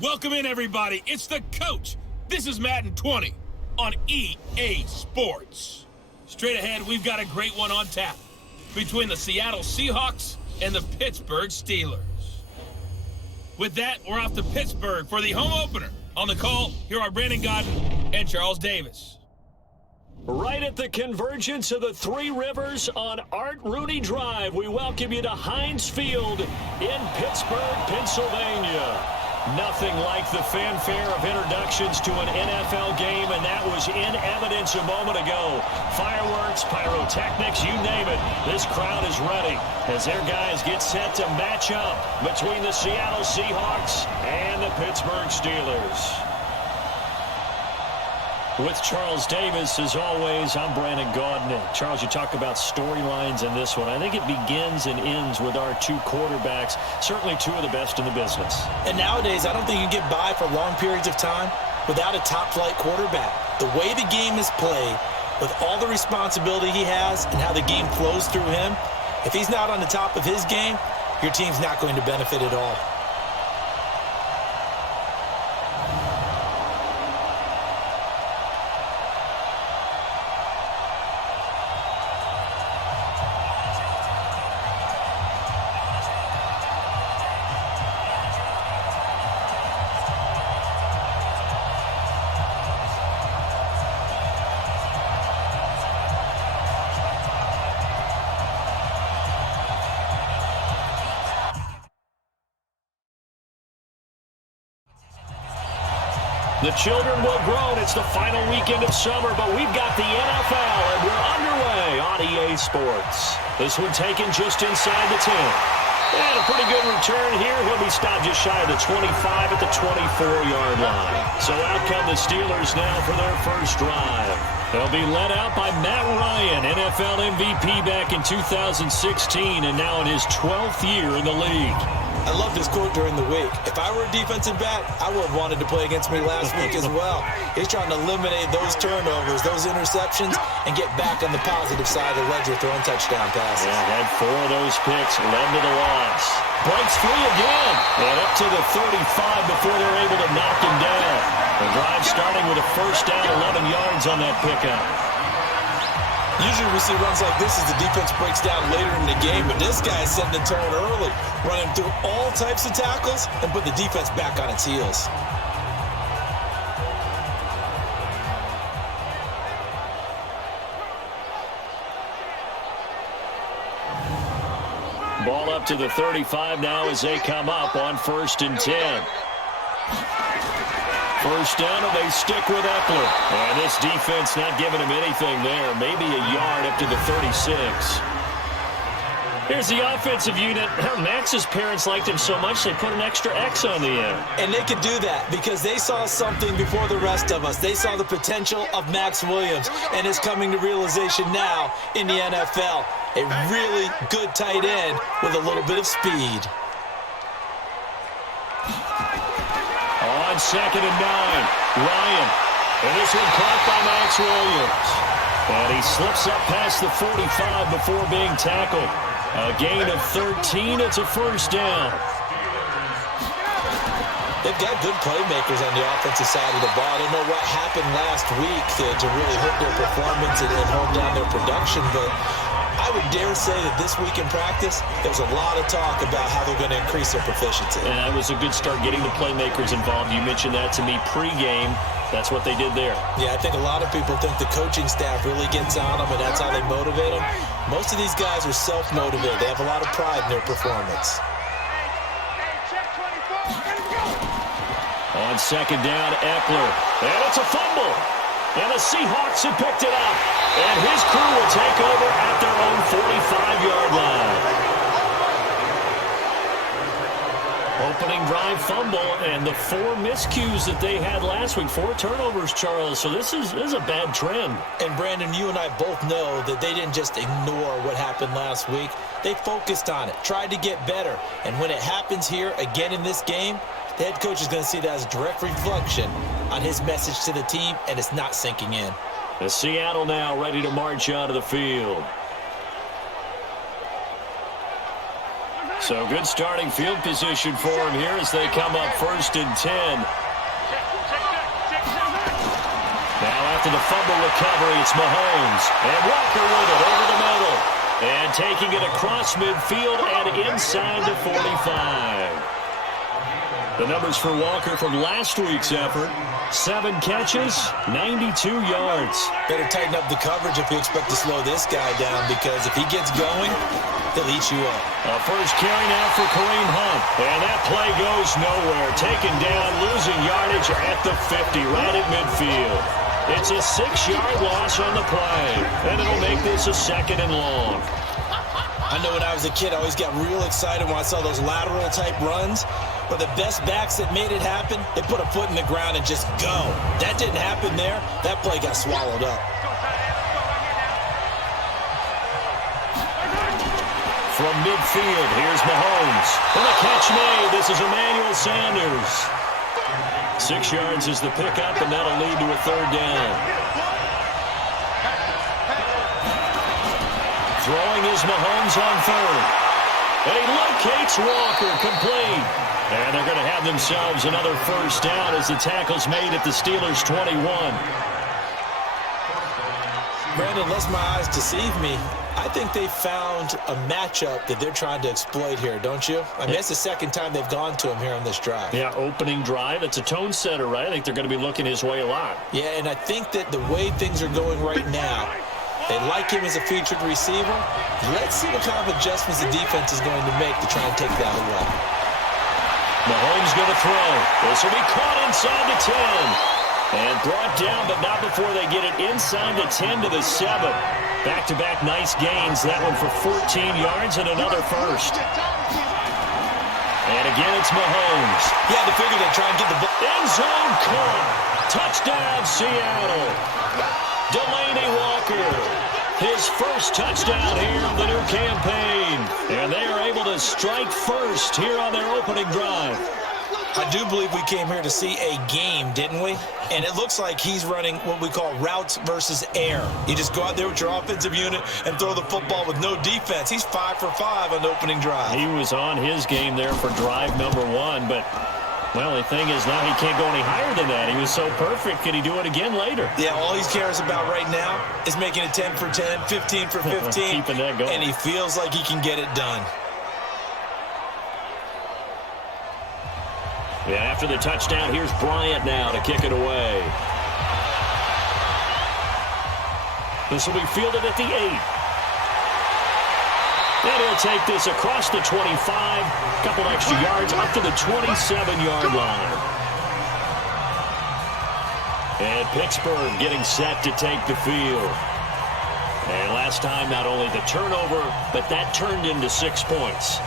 Welcome in, everybody. It's the coach. This is Madden 20 on EA Sports. Straight ahead, we've got a great one on tap between the Seattle Seahawks and the Pittsburgh Steelers. With that, we're off to Pittsburgh for the home opener. On the call, here are Brandon Godden and Charles Davis. Right at the convergence of the Three Rivers on Art Rooney Drive, we welcome you to Heinz Field in Pittsburgh, Pennsylvania. Nothing like the fanfare of introductions to an NFL game, and that was in evidence a moment ago. Fireworks, pyrotechnics, you name it. This crowd is ready as their guys get set to match up between the Seattle Seahawks and the Pittsburgh Steelers. With Charles Davis, as always, I'm Brandon Godden. Charles, you talk about storylines in this one. I think it begins and ends with our two quarterbacks, certainly two of the best in the business. And nowadays, I don't think you can get by for long periods of time without a top-flight quarterback. The way the game is played, with all the responsibility he has and how the game flows through him, if he's not on the top of his game, your team's not going to benefit at all. The children will grow. It's the final weekend of summer, but we've got the NFL, and we're underway on EA Sports. This one taken just inside the 10. And a pretty good return here. He'll be stopped just shy of the 25 at the 24-yard line. So out come the Steelers now for their first drive. They'll be led out by Matt Ryan, NFL MVP back in 2016, and now in his 12th year in the league. I loved his quote during the week. If I were a defensive back, I would have wanted to play against me last week as well. He's trying to eliminate those turnovers, those interceptions, and get back on the positive side of the ledger throwing touchdown passes. Yeah, had 4 of those picks, led to the loss. Breaks free again, and up to the 35 before they're able to knock him down. The drive starting with a first down, 11 yards on that pickup. Usually we see runs like this as the defense breaks down later in the game, but this guy is setting the tone early, running through all types of tackles and put the defense back on its heels. Ball up to the 35 now as they come up on 1st and 10. First down, and they stick with Eckler. And this defense not giving him anything there. Maybe a yard up to the 36. Here's the offensive unit. Max's parents liked him so much they put an extra X on the end. And they could do that because they saw something before the rest of us. They saw the potential of Max Williams, and it's coming to realization now in the NFL. A really good tight end with a little bit of speed. On 2nd and 9, Ryan. And this one caught by Max Williams. And he slips up past the 45 before being tackled. A gain of 13. It's a first down. They've got good playmakers on the offensive side of the ball. I don't know what happened last week to really hurt their performance and hold down their production, but I would dare say that this week in practice, there's a lot of talk about how they're going to increase their proficiency. And that was a good start getting the playmakers involved. You mentioned that to me pregame. That's what they did there. Yeah, I think a lot of people think the coaching staff really gets on them, and that's how they motivate them. Most of these guys are self-motivated. They have a lot of pride in their performance. On 2nd down, Eckler. And it's a fumble. And the Seahawks have picked it up. And his crew will take over at their own 45-yard line. Opening drive fumble, and the 4 miscues that they had last week, 4 turnovers, Charles. So this is a bad trend. And Brandon, you and I both know that they didn't just ignore what happened last week. They focused on it, tried to get better. And when it happens here again in this game, the head coach is going to see that as a direct reflection on his message to the team, and it's not sinking in. The Seattle now ready to march out of the field. So good starting field position for him here as they come up 1st and 10. Now after the fumble recovery, it's Mahomes. And Walker with it over the middle. And taking it across midfield and inside the 45. The numbers for Walker from last week's effort: 7 catches, 92 yards. Better tighten up the coverage if you expect to slow this guy down, because if he gets going, he'll eat you up. A first carry now for Kareem Hunt. And that play goes nowhere. Taken down, losing yardage at the 50, right at midfield. It's a 6-yard loss on the play. And it'll make this a 2nd and long. I know when I was a kid, I always got real excited when I saw those lateral-type runs. But the best backs that made it happen, they put a foot in the ground and just go. That didn't happen there. That play got swallowed up. From midfield, here's Mahomes. And the catch made. This is Emmanuel Sanders. 6 yards is the pickup, and that'll lead to a 3rd down. Throwing is Mahomes on 3rd. And he locates Walker, complete. And they're going to have themselves another 1st down as the tackle's made at the Steelers' 21. Brandon, lest my eyes deceive me, I think they found a matchup that they're trying to exploit here, don't you? I mean, that's the 2nd time they've gone to him here on this drive. Yeah, opening drive. It's a tone setter, right? I think they're going to be looking his way a lot. Yeah, and I think that the way things are going right now, they like him as a featured receiver. Let's see what kind of adjustments the defense is going to make to try and take that away. Mahomes going to throw. This will be caught inside the 10. And brought down, but not before they get it inside the 10 to the 7. Back-to-back nice gains. That one for 14 yards and another 1st. And again, it's Mahomes. Yeah, they figure they're trying to get the ball. End zone caught. Touchdown, Seattle. Delaney Walker. His first touchdown here of the new campaign. And they are able to strike first here on their opening drive. I do believe we came here to see a game, didn't we? And it looks like he's running what we call routes versus air. You just go out there with your offensive unit and throw the football with no defense. He's 5 for 5 on the opening drive. He was on his game there for drive number 1, but, well, the thing is now he can't go any higher than that. He was so perfect. Can he do it again later? Yeah, all he cares about right now is making it 10 for 10, 15 for 15. Keeping that going. And he feels like he can get it done. Yeah, after the touchdown, here's Bryant now to kick it away. This will be fielded at the 8. And he'll take this across the 25, couple extra yards up to the 27-yard line. And Pittsburgh getting set to take the field. And last time, not only the turnover, but that turned into 6 points.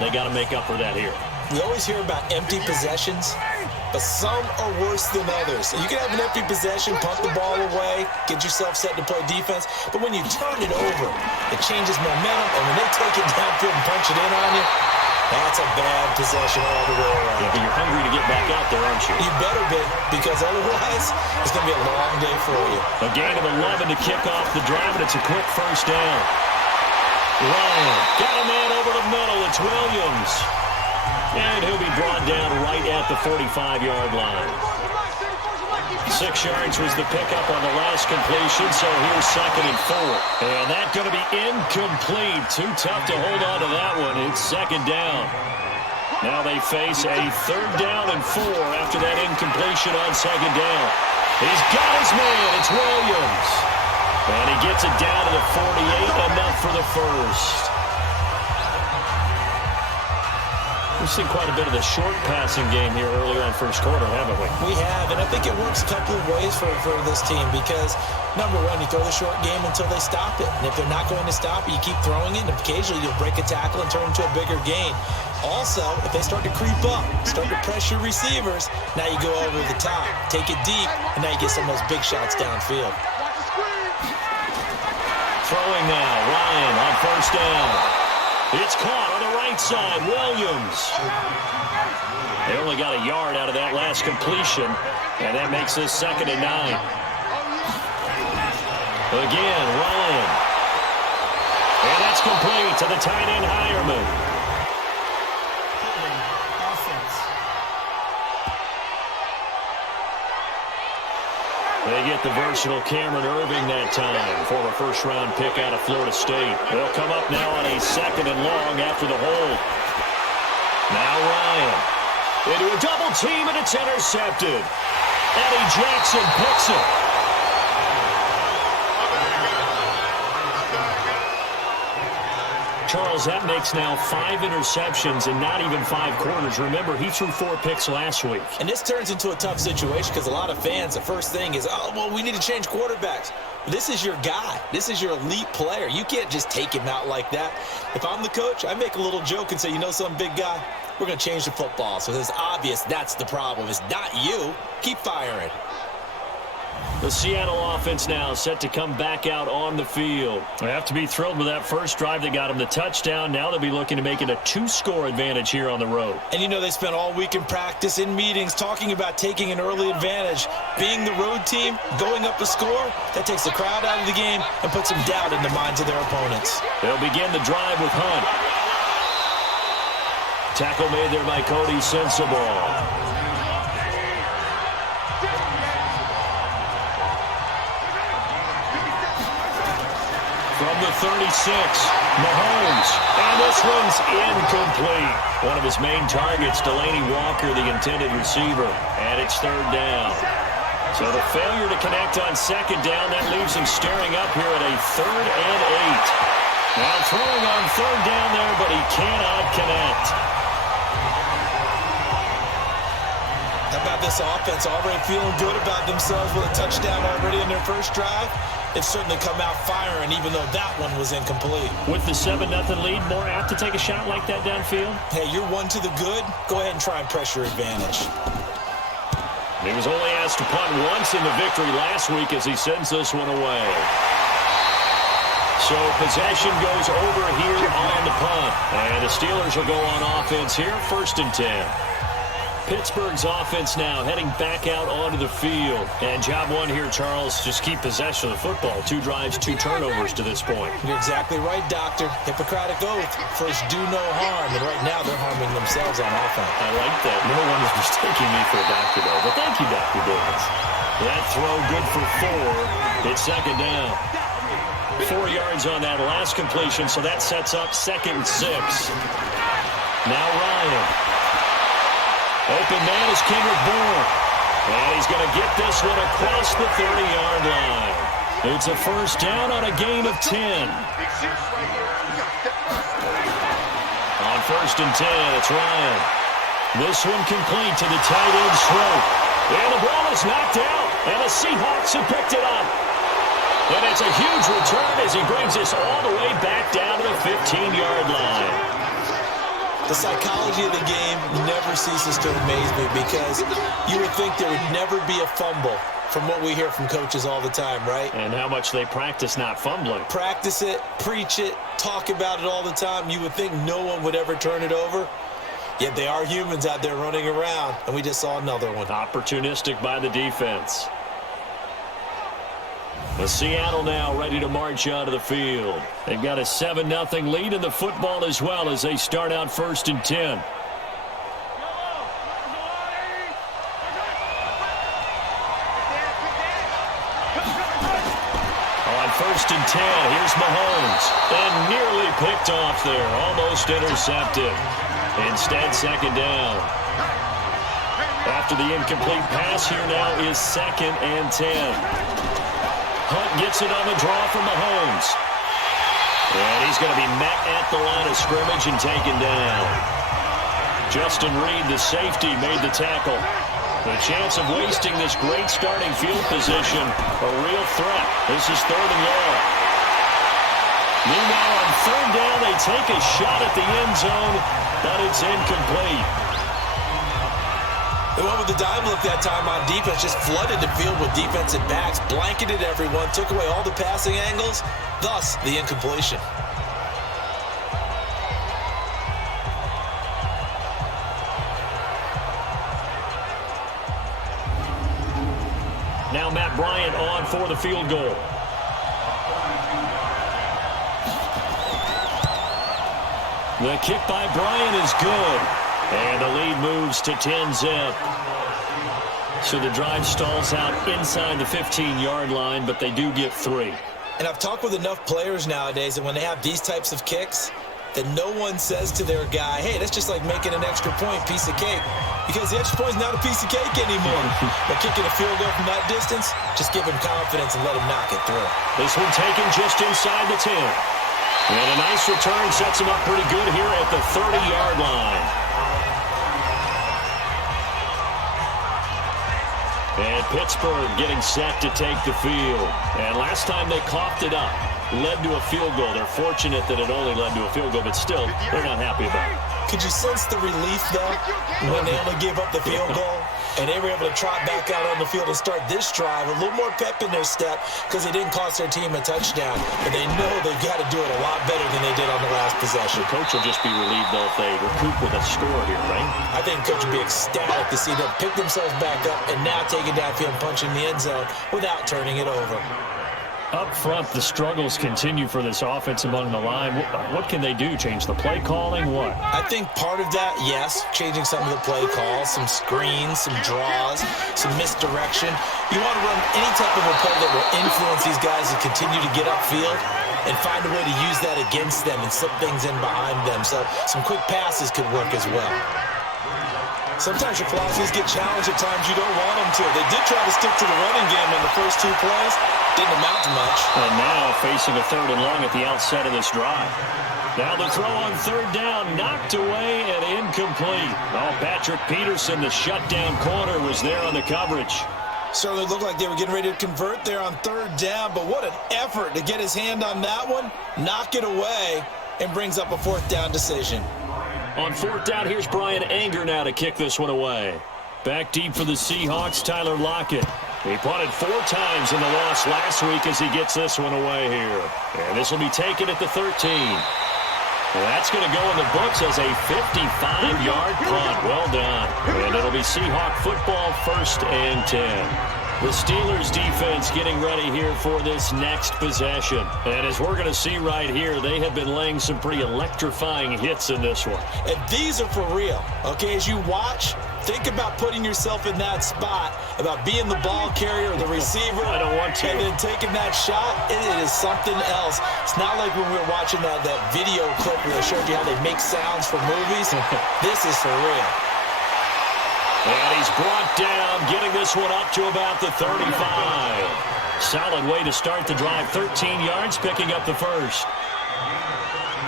They got to make up for that here. We always hear about empty possessions, but some are worse than others. You can have an empty possession, punt the ball away, get yourself set to play defense, but when you turn it over, it changes momentum, and when they take it downfield and punch it in on you, that's a bad possession all the way around. Yeah, but you're hungry to get back out there, aren't you? You better be, because otherwise, it's going to be a long day for you. A gain of 11 to kick off the drive, and it's a quick 1st down. Ryan got a man over the middle. It's Williams. And he'll be brought down right at the 45-yard line. 6 yards was the pickup on the last completion, so here's 2nd and 4. And that's going to be incomplete. Too tough to hold on to that one. It's 2nd down. Now they face a 3rd down and 4 after that incompletion on 2nd down. He's got his man. It's Williams. And he gets it down to the 48, enough for the 1st. We've seen quite a bit of the short passing game here early on 1st quarter, haven't we? We have, and I think it works a couple of ways for this team because, number one, you throw the short game until they stop it. And if they're not going to stop it, you keep throwing it, and occasionally you'll break a tackle and turn it into a bigger gain. Also, if they start to creep up, start to pressure receivers, now you go over the top, take it deep, and now you get some of those big shots downfield. Throwing now, Ryan on 1st down. It's caught on the right side, Williams. They only got a yard out of that last completion, and that makes this 2nd and 9. Again, Ryan. And that's complete to the tight end, Hireman. got the versatile Cameron Irving that time, former first-round pick out of Florida State. They'll come up now on a 2nd and long after the hold. Now Ryan into a double team, and it's intercepted. Eddie Jackson picks it. Charles, that makes now 5 interceptions in not even 5 quarters. Remember, he threw 4 picks last week. And this turns into a tough situation because a lot of fans, the first thing is, oh, well, we need to change quarterbacks. This is your guy. This is your elite player. You can't just take him out like that. If I'm the coach, I make a little joke and say, you know something, big guy? We're going to change the football. So it's obvious that's the problem. It's not you. Keep firing. The Seattle offense now set to come back out on the field. They have to be thrilled with that first drive that got them the touchdown. Now they'll be looking to make it a 2-score advantage here on the road. And you know they spent all week in practice, in meetings, talking about taking an early advantage. Being the road team, going up a score, that takes the crowd out of the game and puts some doubt in the minds of their opponents. They'll begin the drive with Hunt. Tackle made there by Cody Sensabaugh. From the 36, Mahomes, and this one's incomplete. One of his main targets, Delaney Walker, the intended receiver, and it's 3rd down. So the failure to connect on 2nd down, that leaves him staring up here at a 3rd and 8. Now throwing on 3rd down there, but he cannot connect. How about this offense already feeling good about themselves with a touchdown already in their first drive? They've certainly come out firing, even though that one was incomplete. With the 7-0 lead, more apt to take a shot like that downfield? Hey, you're one to the good. Go ahead and try and press your advantage. He was only asked to punt once in the victory last week as he sends this one away. So possession goes over here on the punt. And the Steelers will go on offense here, 1st and 10. Pittsburgh's offense now heading back out onto the field. And job one here, Charles, just keep possession of the football. 2 drives, 2 turnovers to this point. You're exactly right, Doctor. Hippocratic oath. First, do no harm. And right now, they're harming themselves on offense. I like that. No one is mistaking me for a doctor, though. But thank you, Dr. Davis. That throw good for 4. It's 2nd down. 4 yards on that last completion, so that sets up 2nd and 6. Now Ryan. Open man is Kendrick Bourne. And he's going to get this one across the 30-yard line. It's a 1st down on a gain of 10. On 1st and 10, it's Ryan. This one complete to the tight end Swope. And the ball is knocked out. And the Seahawks have picked it up. And it's a huge return as he brings us all the way back down to the 15-yard line. The psychology of the game never ceases to amaze me because you would think there would never be a fumble from what we hear from coaches all the time, right? And how much they practice not fumbling. Practice it, preach it, talk about it all the time. You would think no one would ever turn it over. Yet they are humans out there running around, and we just saw another one. Opportunistic by the defense. The Seattle now ready to march onto the field. They've got a 7-0 lead in the football as well as they start out 1st and 10. On 1st and 10, here's Mahomes. And nearly picked off there, almost intercepted. Instead, 2nd down. After the incomplete pass, here now is 2nd and 10. Hunt gets it on the draw from Mahomes. And he's going to be met at the line of scrimmage and taken down. Justin Reed, the safety, made the tackle. The chance of wasting this great starting field position, a real threat. This is 3rd and long. Meanwhile, on 3rd down, they take a shot at the end zone, but it's incomplete. They went with the dime look that time on defense, just flooded the field with defensive backs, blanketed everyone, took away all the passing angles, thus the incompletion. Now Matt Bryant on for the field goal. The kick by Bryant is good. And the lead moves to 10-zip. So the drive stalls out inside the 15-yard line, but they do get 3. And I've talked with enough players nowadays that when they have these types of kicks, that no one says to their guy, hey, that's just like making an extra point, piece of cake. Because the extra point is not a piece of cake anymore. But kicking a field goal from that distance, just give him confidence and let him knock it through. This one taken just inside the 10. And a nice return sets him up pretty good here at the 30-yard line. And Pittsburgh getting set to take the field. And last time they coughed it up, led to a field goal. They're fortunate that it only led to a field goal, but still, they're not happy about it. Could you sense the relief, though, when they only gave up the field goal and they were able to trot back out on the field and start this drive? A little more pep in their step because they didn't cost their team a touchdown, but they know they've got to do it a lot better than they did on the last possession. The coach will just be relieved, though, if they recoup with a score here, right? I think the coach will be ecstatic to see them pick themselves back up and now take it downfield and punch in the end zone without turning it over. Up front, the struggles continue for this offense among the line. What can they do? Change the play calling? What? I think part of that, yes, changing some of the play calls, some screens, some draws, some misdirection. You want to run any type of a play that will influence these guys to continue to get upfield and find a way to use that against them and slip things in behind them. So some quick passes could work as well. Sometimes your philosophies get challenged at times you don't want them to. They did try to stick to the running game on the first 2 plays. Didn't amount to much. And now facing a 3rd and long at the outset of this drive. Now the throw on 3rd down, knocked away and incomplete. Oh, Patrick Peterson, the shutdown corner, was there on the coverage. Certainly looked like they were getting ready to convert there on 3rd down, but what an effort to get his hand on that one, knock it away, and brings up a 4th down decision. On 4th down, here's Brian Anger now to kick this one away. Back deep for the Seahawks, Tyler Lockett. He punted 4 times in the loss last week as he gets this one away here. And this will be taken at the 13. Well, that's going to go in the books as a 55-yard punt. Well done. And it'll be Seahawk football, 1st and 10. The Steelers defense getting ready here for this next possession. And as we're going to see right here, they have been laying some pretty electrifying hits in this one. And these are for real. Okay, as you watch, think about putting yourself in that spot, about being the ball carrier or the receiver. I don't want to. And then taking that shot, it is something else. It's not like when we were watching that video clip where they showed you how they make sounds for movies. This is for real. And he's brought down, getting this one up to about the 35. Solid way to start the drive. 13 yards, picking up the 1st.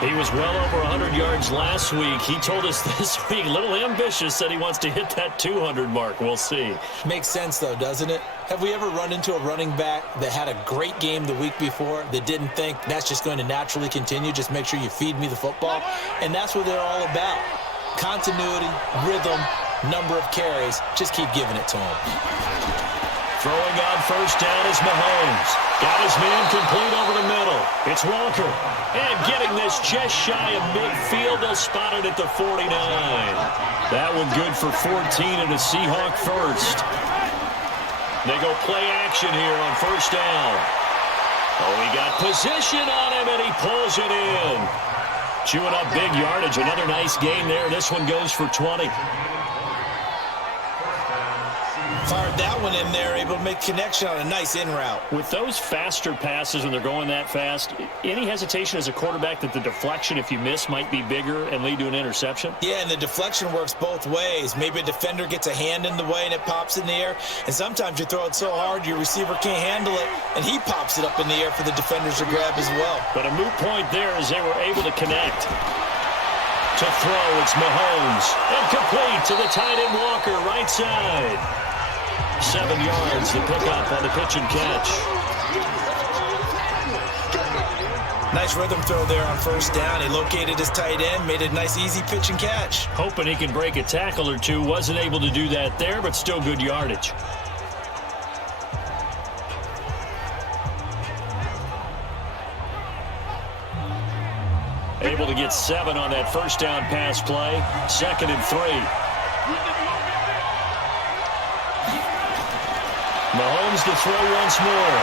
He was well over 100 yards last week. He told us this week, a little ambitious, said he wants to hit that 200 mark. We'll see. Makes sense, though, doesn't it? Have we ever run into a running back that had a great game the week before that didn't think that's just going to naturally continue? Just make sure you feed me the football. And that's what they're all about. Continuity, rhythm, number of carries. Just keep giving it to him. Throwing on 1st down is Mahomes. Got his man complete over the middle. It's Walker. And getting this just shy of midfield. They'll spot it at the 49. That one good for 14 and a Seahawk 1st. They go play action here on 1st down. Oh, he got position on him, and he pulls it in. Chewing up big yardage. Another nice gain there. This one goes for 20. Fired that one in there, able to make connection on a nice in route. With those faster passes when they're going that fast, any hesitation as a quarterback that the deflection, if you miss, might be bigger and lead to an interception? Yeah, and the deflection works both ways. Maybe a defender gets a hand in the way and it pops in the air, and sometimes you throw it so hard your receiver can't handle it, and he pops it up in the air for the defenders to grab as well. But a moot point there as they were able to connect. To throw, it's Mahomes. And complete to the tight end Walker, right side. 7 yards, the pickup on the pitch and catch. Nice rhythm throw there on 1st down. He located his tight end, made a nice easy pitch and catch. Hoping he can break a tackle or two. Wasn't able to do that there, but still good yardage. Able to get 7 on that 1st down pass play. 2nd and 3. Mahomes to throw once more.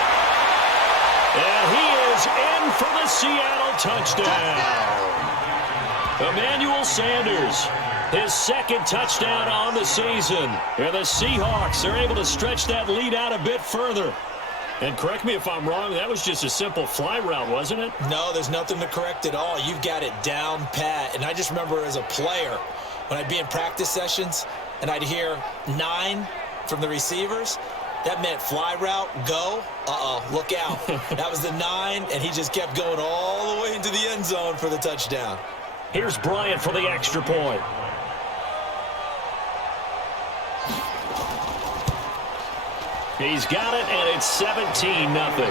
And he is in for the Seattle touchdown. Emmanuel Sanders, his second touchdown on the season. And the Seahawks are able to stretch that lead out a bit further. And correct me if I'm wrong, that was just a simple fly route, wasn't it? No, there's nothing to correct at all. You've got it down pat. And I just remember as a player, when I'd be in practice sessions and I'd hear 9 from the receivers, that meant fly route, go, look out. That was the 9, and he just kept going all the way into the end zone for the touchdown. Here's Bryant for the extra point. He's got it, and it's 17-0.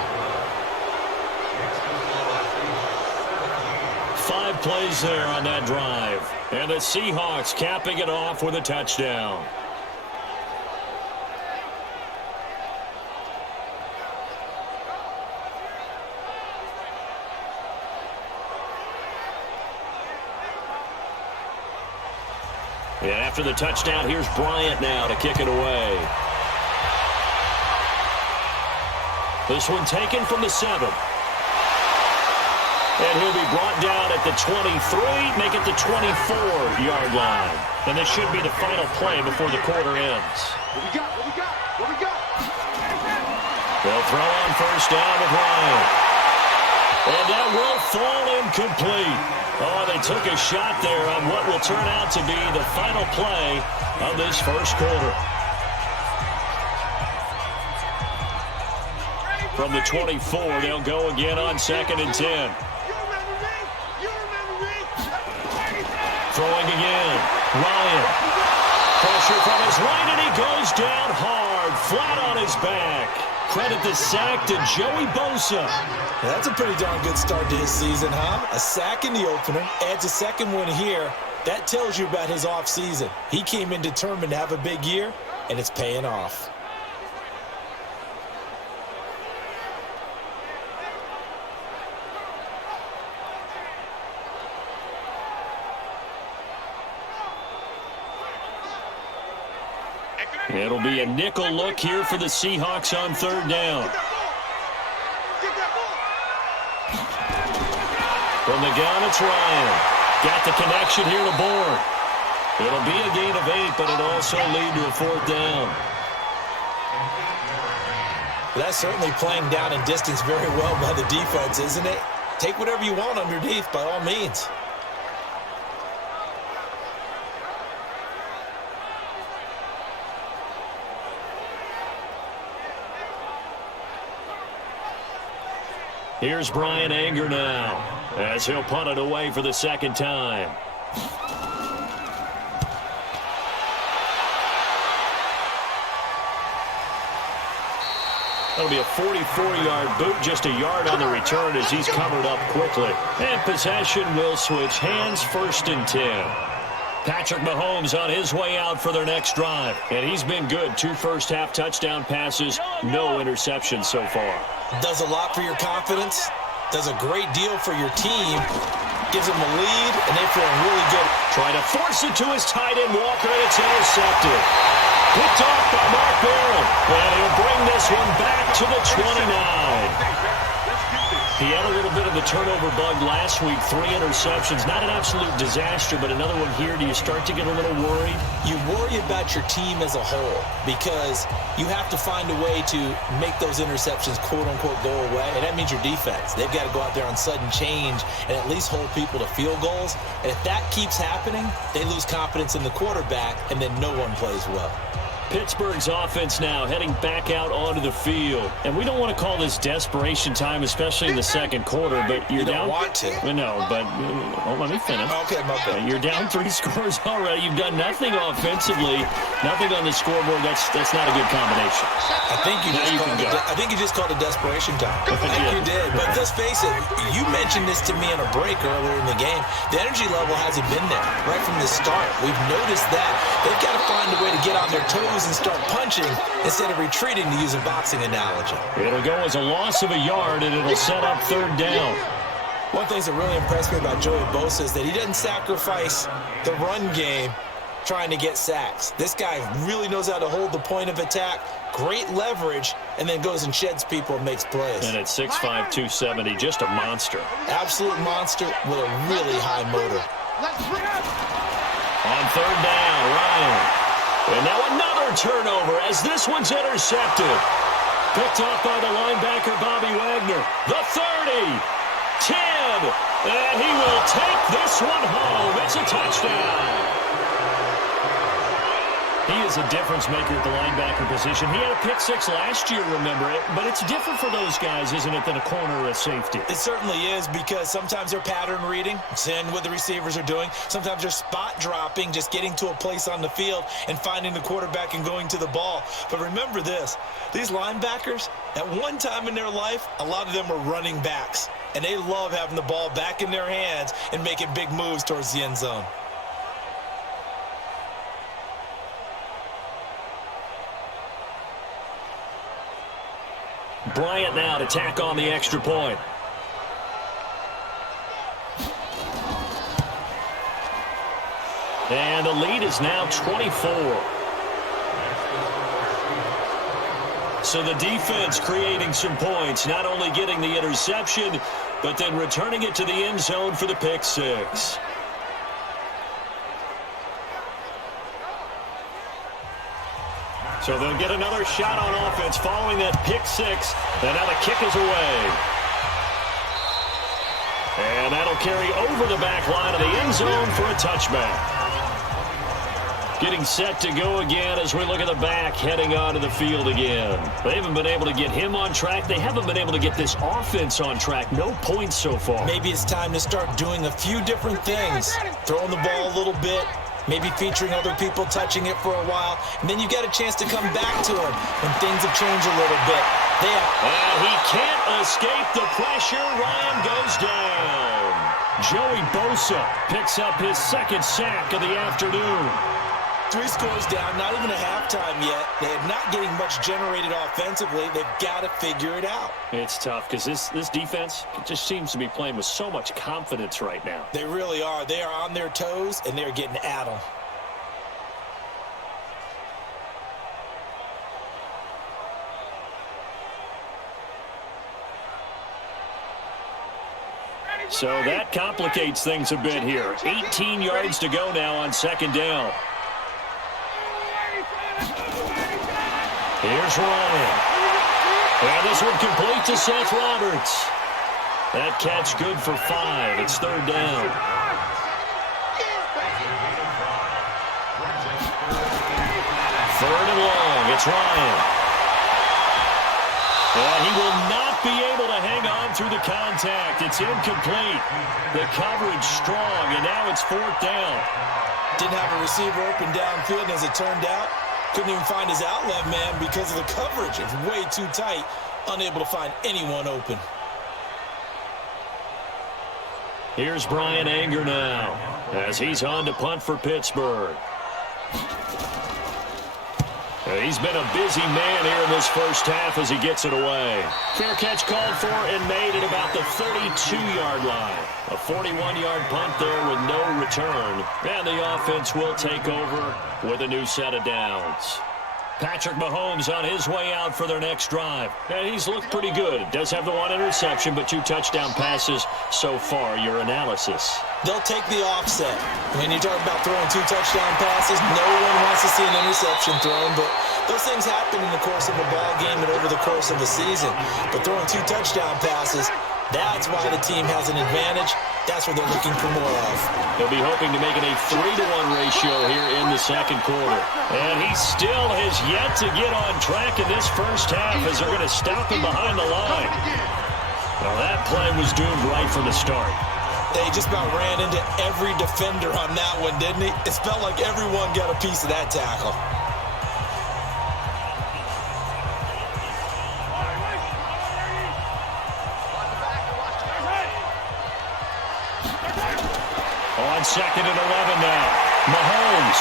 5 plays there on that drive. And the Seahawks capping it off with a touchdown. And after the touchdown, here's Bryant now to kick it away. This one taken from the 7. And he'll be brought down at the 23, make it the 24-yard line. And this should be the final play before the quarter ends. What we got? They'll throw on first down with Ryan. And that will fall incomplete. Oh, they took a shot there on what will turn out to be the final play of this first quarter. From the 24, they'll go again on 2nd and 10. Throwing again. Ryan. Pressure from his right, and he goes down hard, flat on his back. Credit the sack to Joey Bosa. That's a pretty darn good start to his season, huh? A sack in the opener, adds a second one here. That tells you about his offseason. He came in determined to have a big year, and it's paying off. It'll be a nickel look here for the Seahawks on 3rd down. From the gun, it's Ryan. Got the connection here to Bourne. It'll be a gain of 8, but it'll also lead to a 4th down. That's certainly playing down in distance very well by the defense, isn't it? Take whatever you want underneath, by all means. Here's Brian Anger now, as he'll punt it away for the 2nd time. That'll be a 44-yard boot, just a yard on the return as he's covered up quickly. And possession will switch hands, 1st and 10. Patrick Mahomes on his way out for their next drive. And he's been good. 2 first-half touchdown passes, no interceptions so far. Does a lot for your confidence, does a great deal for your team, gives them the lead, and they feel really good. Trying to force it to his tight end, Walker, and it's intercepted. Picked off by Mark Barron, and he'll bring this one back to the 29. He had a little bit of a turnover bug last week, 3 interceptions. Not an absolute disaster, but another one here. Do you start to get a little worried? You worry about your team as a whole because you have to find a way to make those interceptions, quote-unquote, go away, and that means your defense. They've got to go out there on sudden change and at least hold people to field goals. And if that keeps happening, they lose confidence in the quarterback, and then no one plays well. Pittsburgh's offense now heading back out onto the field. And we don't want to call this desperation time, especially in the 2nd quarter, but you're down. You don't want to. No, but let me finish. Okay, my bad. You're down 3 scores already. You've done nothing offensively, nothing on the scoreboard. That's not a good combination. I think you just called it desperation time. I think you did. But let's face it, you mentioned this to me on a break earlier in the game. The energy level hasn't been there right from the start. We've noticed that. They've got to find a way to get on their toes and start punching instead of retreating, to use a boxing analogy. It'll go as a loss of a yard, and it'll set up 3rd down. One thing that really impressed me about Joey Bosa is that he doesn't sacrifice the run game trying to get sacks. This guy really knows how to hold the point of attack, great leverage, and then goes and sheds people and makes plays. And at 6'5", 270, just a monster. Absolute monster with a really high motor. On third down, Ryan. And now another turnover as this one's intercepted. Picked off by the linebacker, Bobby Wagner. The 30, 10, and he will take this one home. It's a touchdown. He is a difference maker at the linebacker position. He had a pick six last year, remember it, but it's different for those guys, isn't it, than a corner or a safety? It certainly is, because sometimes they're pattern reading, seeing what the receivers are doing. Sometimes they're spot dropping, just getting to a place on the field and finding the quarterback and going to the ball. But remember this, these linebackers, at one time in their life, a lot of them were running backs, and they love having the ball back in their hands and making big moves towards the end zone. Bryant now to tack on the extra point. And the lead is now 24. So the defense creating some points, not only getting the interception, but then returning it to the end zone for the pick six. So they'll get another shot on offense following that pick six. And now the kick is away. And that'll carry over the back line of the end zone for a touchback. Getting set to go again as we look at the back heading onto the field again. They haven't been able to get him on track. They haven't been able to get this offense on track. No points so far. Maybe it's time to start doing a few different things. Throwing the ball a little bit. Maybe featuring other people touching it for a while. And then you get a chance to come back to him when things have changed a little bit. And he can't escape the pressure. Ryan goes down. Joey Bosa picks up his second sack of the afternoon. 3 scores down, not even a halftime yet. They're not getting much generated offensively. They've got to figure it out. It's tough because this defense just seems to be playing with so much confidence right now. They really are. They are on their toes, and they're getting at them. So that complicates things a bit here. 18 yards to go now on second down. Here's Ryan. And this one complete to Seth Roberts. That catch good for 5. It's third down. Third and long. It's Ryan. And he will not be able to hang on through the contact. It's incomplete. The coverage strong, and now it's fourth down. Didn't have a receiver open downfield, and as it turned out, couldn't even find his outlet man because of the coverage. It's way too tight, unable to find anyone open. Here's Brian Anger now as he's on to punt for Pittsburgh. He's been a busy man here in this first half as he gets it away. Fair catch called for and made at about the 32-yard line. A 41-yard punt there with no return. And the offense will take over with a new set of downs. Patrick Mahomes on his way out for their next drive. And he's looked pretty good. Does have the 1 interception, but 2 touchdown passes so far. Your analysis. They'll take the offset. When you talk about throwing 2 touchdown passes, no one wants to see an interception thrown, but those things happen in the course of a ball game and over the course of a season. But throwing 2 touchdown passes, that's why the team has an advantage. That's what they're looking for more of. They'll be hoping to make it a 3-to-1 ratio here in the second quarter. And he still has yet to get on track in this first half as they're going to stop him behind the line. Well, that play was doomed right from the start. They just about ran into every defender on that one, didn't he? It felt like everyone got a piece of that tackle. On second and 11 now. Mahomes.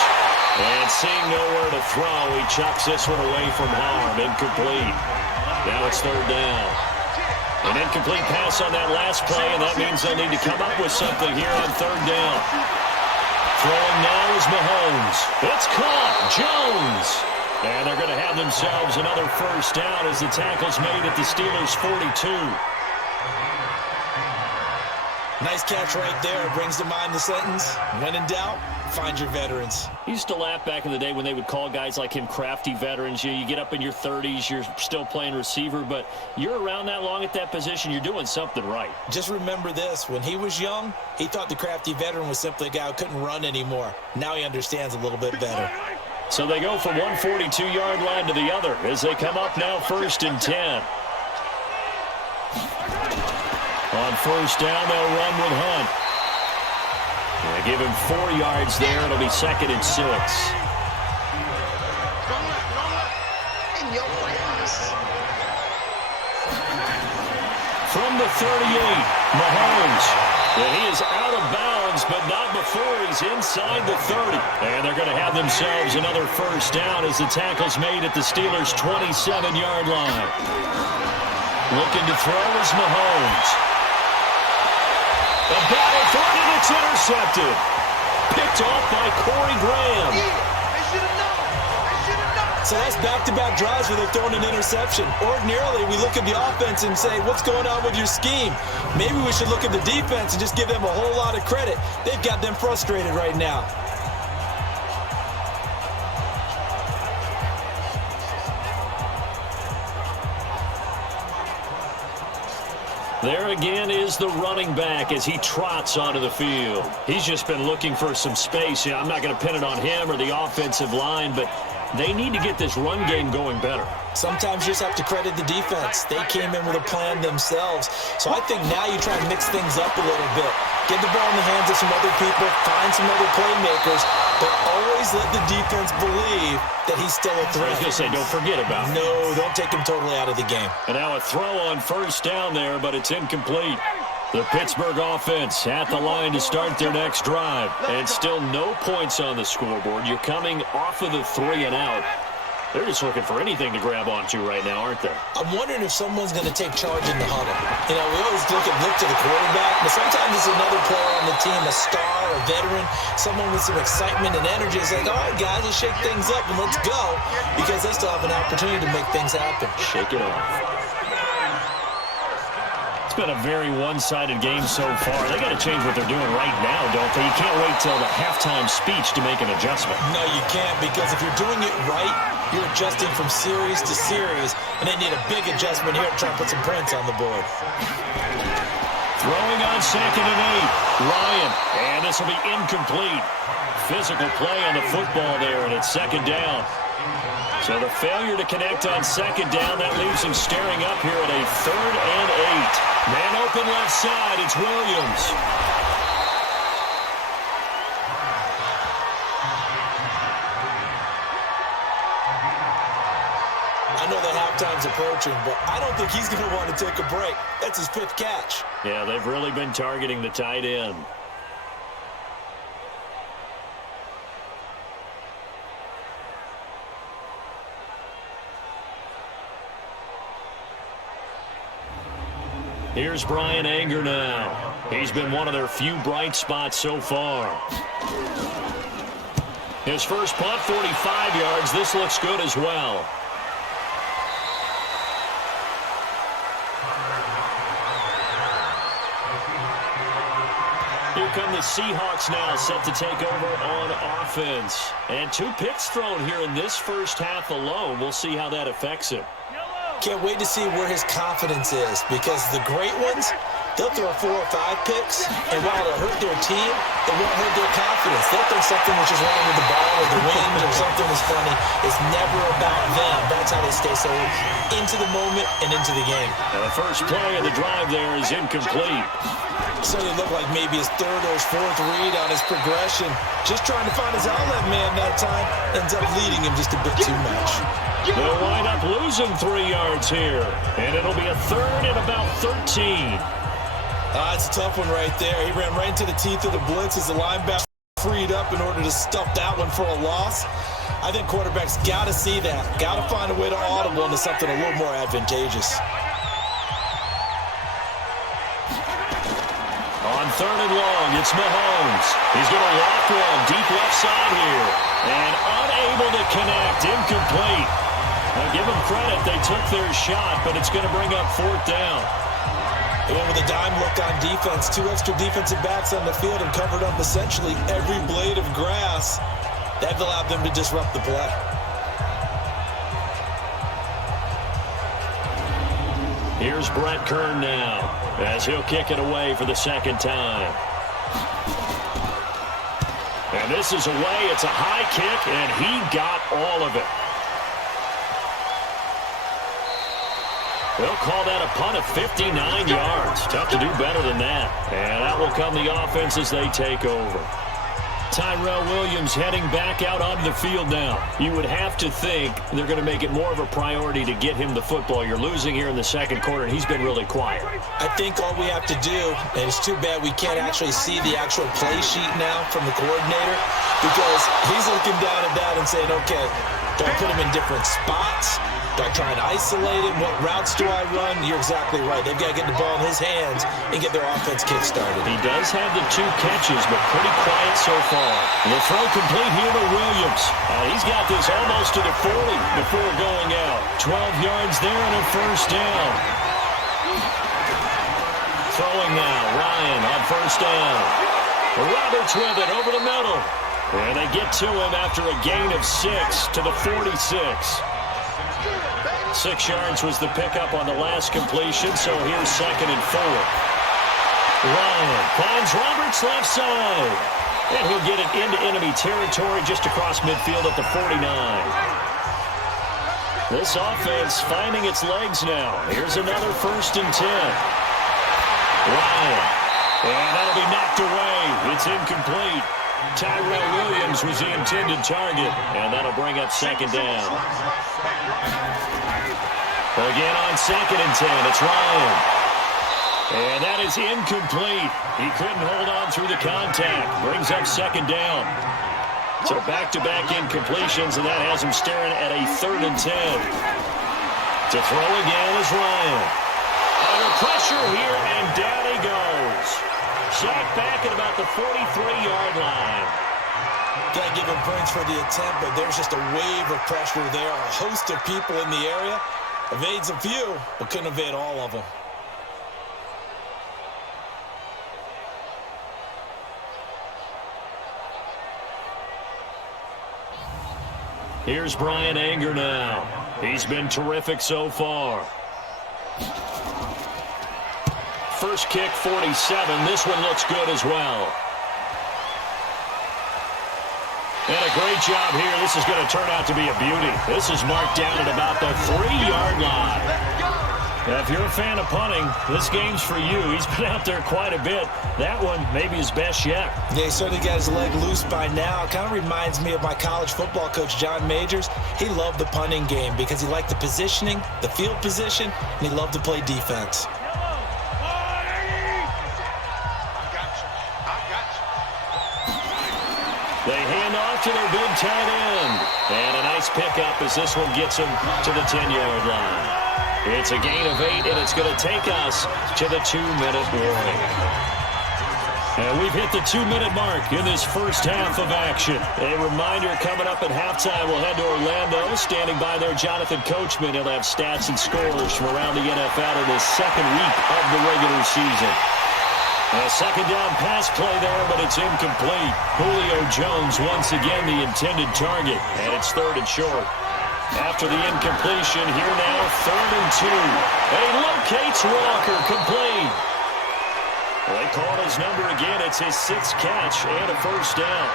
And seeing nowhere to throw, he chucks this one away from harm. Incomplete. Now it's third down. An incomplete pass on that last play, and that means they'll need to come up with something here on third down. Throwing now is Mahomes. It's caught. Jones. And they're going to have themselves another first down as the tackle's made at the Steelers' 42. Nice catch right there. Brings to mind the sentence, when in doubt, find your veterans. He used to laugh back in the day when they would call guys like him crafty veterans. You get up in your 30s, you're still playing receiver, but you're around that long at that position, you're doing something right. Just remember this. When he was young, he thought the crafty veteran was simply a guy who couldn't run anymore. Now he understands a little bit better. So they go from one 42-yard line to the other as they come up now 1st and 10. On 1st down, they'll run with Hunt. They give him 4 yards there. It'll be 2nd and 6. From the 38, Mahomes. And he is out of bounds, but not before he's inside the 30. And they're going to have themselves another 1st down as the tackle's made at the Steelers' 27-yard line. Looking to throw is Mahomes. The battle for it, and it's intercepted. Picked off by Corey Graham. So that's back-to-back drives where they've thrown an interception. Ordinarily, we look at the offense and say, what's going on with your scheme? Maybe we should look at the defense and just give them a whole lot of credit. They've got them frustrated right now. There again is the running back as he trots onto the field. He's just been looking for some space. Yeah, I'm not going to pin it on him or the offensive line, but they need to get this run game going better. Sometimes you just have to credit the defense. They came in with a plan themselves. So I think now you try to mix things up a little bit. Get the ball in the hands of some other people, find some other playmakers, but always let the defense believe that he's still a threat. I was going to say, don't forget about him. No, don't take him totally out of the game. And now a throw on 1st down there, but it's incomplete. The Pittsburgh offense at the line to start their next drive. And still no points on the scoreboard. You're coming off of the 3 and out. They're just looking for anything to grab onto right now, aren't they? I'm wondering if someone's going to take charge in the huddle. You know, we always look to the quarterback, but sometimes it's another player on the team, a star, a veteran, someone with some excitement and energy. It's like, all right, guys, let's shake things up and let's go, because they still have an opportunity to make things happen. Shake it off. It's been a very one-sided game so far. They got to change what they're doing right now, don't they? You can't wait till the halftime speech to make an adjustment. No, you can't, because if you're doing it right, you're adjusting from series to series, and they need a big adjustment here to try and put some points on the board. Throwing on 2nd and 8, Ryan, and this will be incomplete. Physical play on the football there, and it's 2nd down. So the failure to connect on 2nd down, that leaves him staring up here at a 3rd and 8. Man open left side, it's Williams. I know the halftime's approaching, but I don't think he's going to want to take a break. That's his 5th catch. Yeah, they've really been targeting the tight end. Here's Brian Anger now. He's been one of their few bright spots so far. His first punt, 45 yards. This looks good as well. Here come the Seahawks now, set to take over on offense. And 2 picks thrown here in this first half alone. We'll see how that affects him. Can't wait to see where his confidence is, because the great ones, they'll throw 4 or 5 picks, and while it'll hurt their team, it won't hurt their confidence. They'll think something was just wrong with the ball or the wind or something was funny. It's never about them. That's how they stay so into the moment and into the game. And the first play of the drive there is incomplete. So it looked like maybe his 3rd or his 4th read on his progression. Just trying to find his outlet man that time. Ends up leading him just a bit too much. They'll wind up losing 3 yards here. And it'll be a 3rd and about 13. It's a tough one right there. He ran right into the teeth of the blitz as the linebacker freed up in order to stuff that one for a loss. I think quarterbacks got to see that. Got to find a way to audible into something a little more advantageous. On 3rd and long, it's Mahomes. He's going to lock one deep left side here. And unable to connect, incomplete. Now give them credit, they took their shot, but it's going to bring up 4th down. They went with a dime look on defense. 2 extra defensive backs on the field and covered up essentially every blade of grass. That allowed them to disrupt the play. Here's Brett Kern now as he'll kick it away for the second time. And this is away. It's a high kick, and he got all of it. They'll call that a punt of 59 yards. Tough to do better than that. And out will come the offense as they take over. Tyrell Williams heading back out onto the field now. You would have to think they're going to make it more of a priority to get him the football. You're losing here in the second quarter, and he's been really quiet. I think all we have to do, and it's too bad we can't actually see the actual play sheet now from the coordinator, because he's looking down at that and saying, okay, do I put him in different spots? Do I try and isolate him? What routes do I run? You're exactly right. They've got to get the ball in his hands and get their offense kick-started. He does have the 2 catches, but pretty quiet so far. The throw complete here to Williams. He's got this almost to the 40 before going out. 12 yards there and a first down. Throwing now, Ryan on first down. Roberts with it over the middle. And they get to him after a gain of 6 to the 46. 6 yards was the pickup on the last completion, so here's 2nd and 4. Ryan finds Roberts left side. And he'll get it into enemy territory just across midfield at the 49. This offense finding its legs now. Here's another 1st and 10. Ryan. And that'll be knocked away. It's incomplete. Tyrell Williams was the intended target, and that'll bring up 2nd down. Again on 2nd and 10, it's Ryan. And that is incomplete. He couldn't hold on through the contact. Brings up 2nd down. So back-to-back incompletions, and that has him staring at a 3rd and 10. To throw again is Ryan. Under pressure here, and down he goes. Sacked back at about the 43-yard line. Got to give him points for the attempt, but there's just a wave of pressure there. A host of people in the area. Evades a few, but couldn't evade all of them. Here's Brian Anger now. He's been terrific so far. First kick, 47. This one looks good as well. And a great job here. This is going to turn out to be a beauty. This is marked down at about the 3-yard line. Now, if you're a fan of punting, this game's for you. He's been out there quite a bit. That one maybe his best yet. Yeah, he certainly got his leg loose by now. It kind of reminds me of my college football coach, John Majors. He loved the punting game because he liked the positioning, the field position, and he loved to play defense. They hand off to their big tight end. And a nice pickup as this one gets him to the 10-yard line. It's a gain of 8, and it's going to take us to the 2-minute warning. And we've hit the 2-minute mark in this first half of action. A reminder coming up at halftime, we'll head to Orlando. Standing by there, Jonathan Coachman. He'll have stats and scores from around the NFL in the second week of the regular season. A 2nd down pass play there, but it's incomplete. Julio Jones once again the intended target, and it's 3rd and short. After the incompletion, here now, 3rd and 2. And he locates Walker, complete. They call his number again. It's his 6th catch and a first down.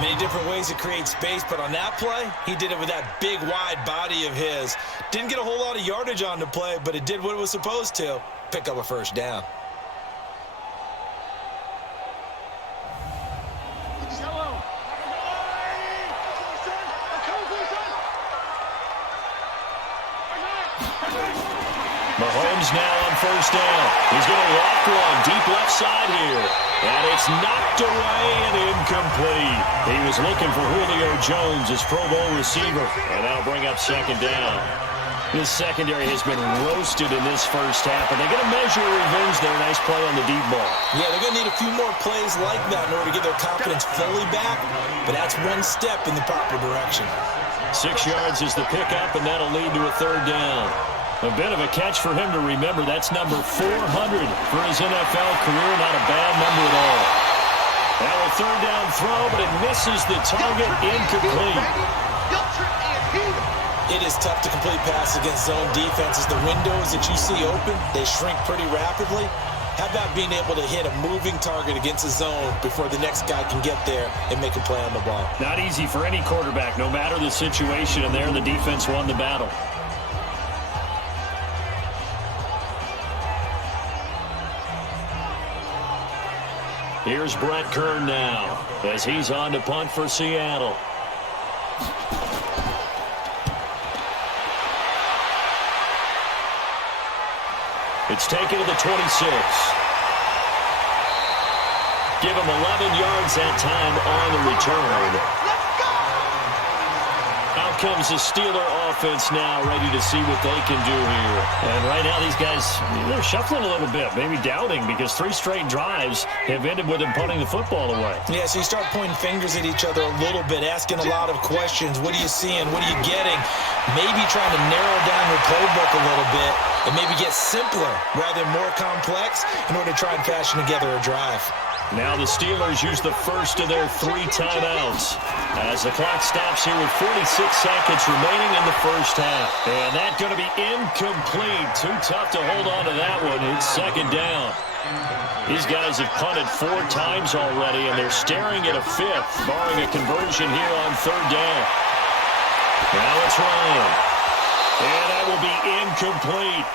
Many different ways to create space, but on that play, he did it with that big, wide body of his. Didn't get a whole lot of yardage on the play, but it did what it was supposed to. Pick up a first down. Mahomes now on first down. He's going to loft one deep left side here. And it's knocked away and incomplete. He was looking for Julio Jones, his Pro Bowl receiver. And that'll bring up 2nd down. This secondary has been roasted in this first half, and they're going to measure revenge there. Nice play on the deep ball. Yeah, they're going to need a few more plays like that in order to get their confidence fully back, but that's one step in the proper direction. 6 yards is the pickup, and that'll lead to a 3rd down. A bit of a catch for him to remember. That's number 400 for his NFL career. Not a bad number at all. Now a third down throw, but it misses the target. Incomplete. It is tough to complete passes against zone defenses. The windows that you see open, they shrink pretty rapidly. How about being able to hit a moving target against a zone before the next guy can get there and make a play on the ball? Not easy for any quarterback, no matter the situation, and there the defense won the battle. Here's Brett Kern now as he's on to punt for Seattle. It's taken to the 26. Give him 11 yards that time on the return. Out comes the Steeler offense now, ready to see what they can do here. And right now these guys, they're shuffling a little bit, maybe doubting, because 3 straight drives have ended with them punting the football away. Yeah, so you start pointing fingers at each other a little bit, asking a lot of questions. What are you seeing? What are you getting? Maybe trying to narrow down your playbook a little bit and maybe get simpler rather than more complex in order to try and fashion together a drive. Now the Steelers use the first of their 3 timeouts as the clock stops here with 46 seconds remaining in the first half. And that's going to be incomplete. Too tough to hold on to that one. It's second down. These guys have punted 4 times already, and they're staring at a 5th, barring a conversion here on third down. Now it's Ryan. And that will be incomplete.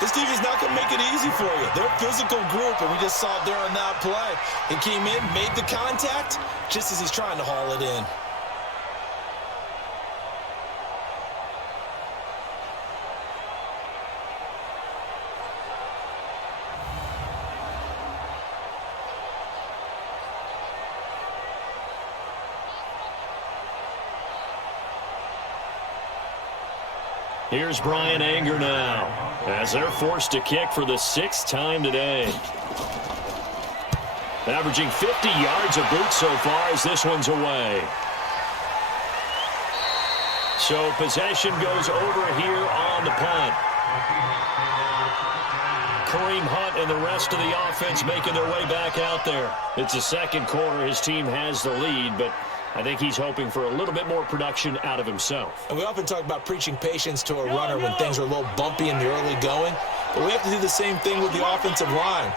This team is not going to make it easy for you. They're a physical group, and we just saw it there on that play. He came in, made the contact, just as he's trying to haul it in. Here's Brian Anger now as they're forced to kick for the 6th time today. Averaging 50 yards a boot so far as this one's away. So possession goes over here on the punt. Kareem Hunt and the rest of the offense making their way back out there. It's the second quarter. His team has the lead, but I think he's hoping for a little bit more production out of himself. And we often talk about preaching patience to a runner when things are a little bumpy in the early going, but we have to do the same thing with the offensive line.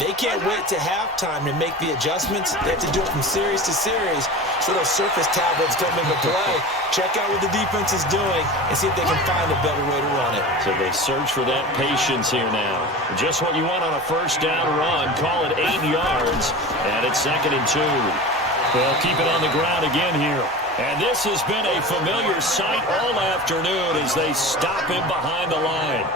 They can't wait to halftime to make the adjustments. They have to do it from series to series, so those surface tablets come into play. Check out what the defense is doing and see if they can find a better way to run it. So they search for that patience here now. Just what you want on a first down run. Call it 8 yards, and it's 2nd and 2. They'll keep it on the ground again here. And this has been a familiar sight all afternoon as they stop him behind the line.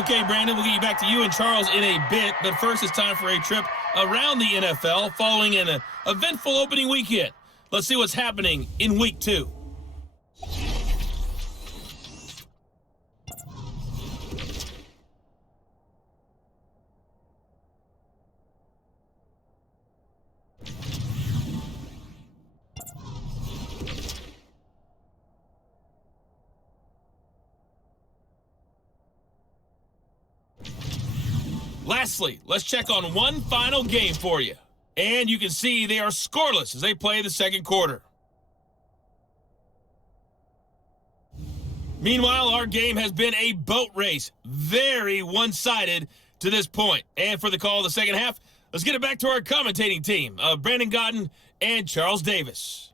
Okay, Brandon, we'll get you back to you and Charles in a bit. But first, it's time for a trip around the NFL following an eventful opening weekend. Let's see what's happening in Week 2. Lastly, let's check on one final game for you. And you can see they are scoreless as they play the second quarter. Meanwhile, our game has been a boat race. Very one-sided to this point. And for the call of the second half, let's get it back to our commentating team of Brandon Godden and Charles Davis.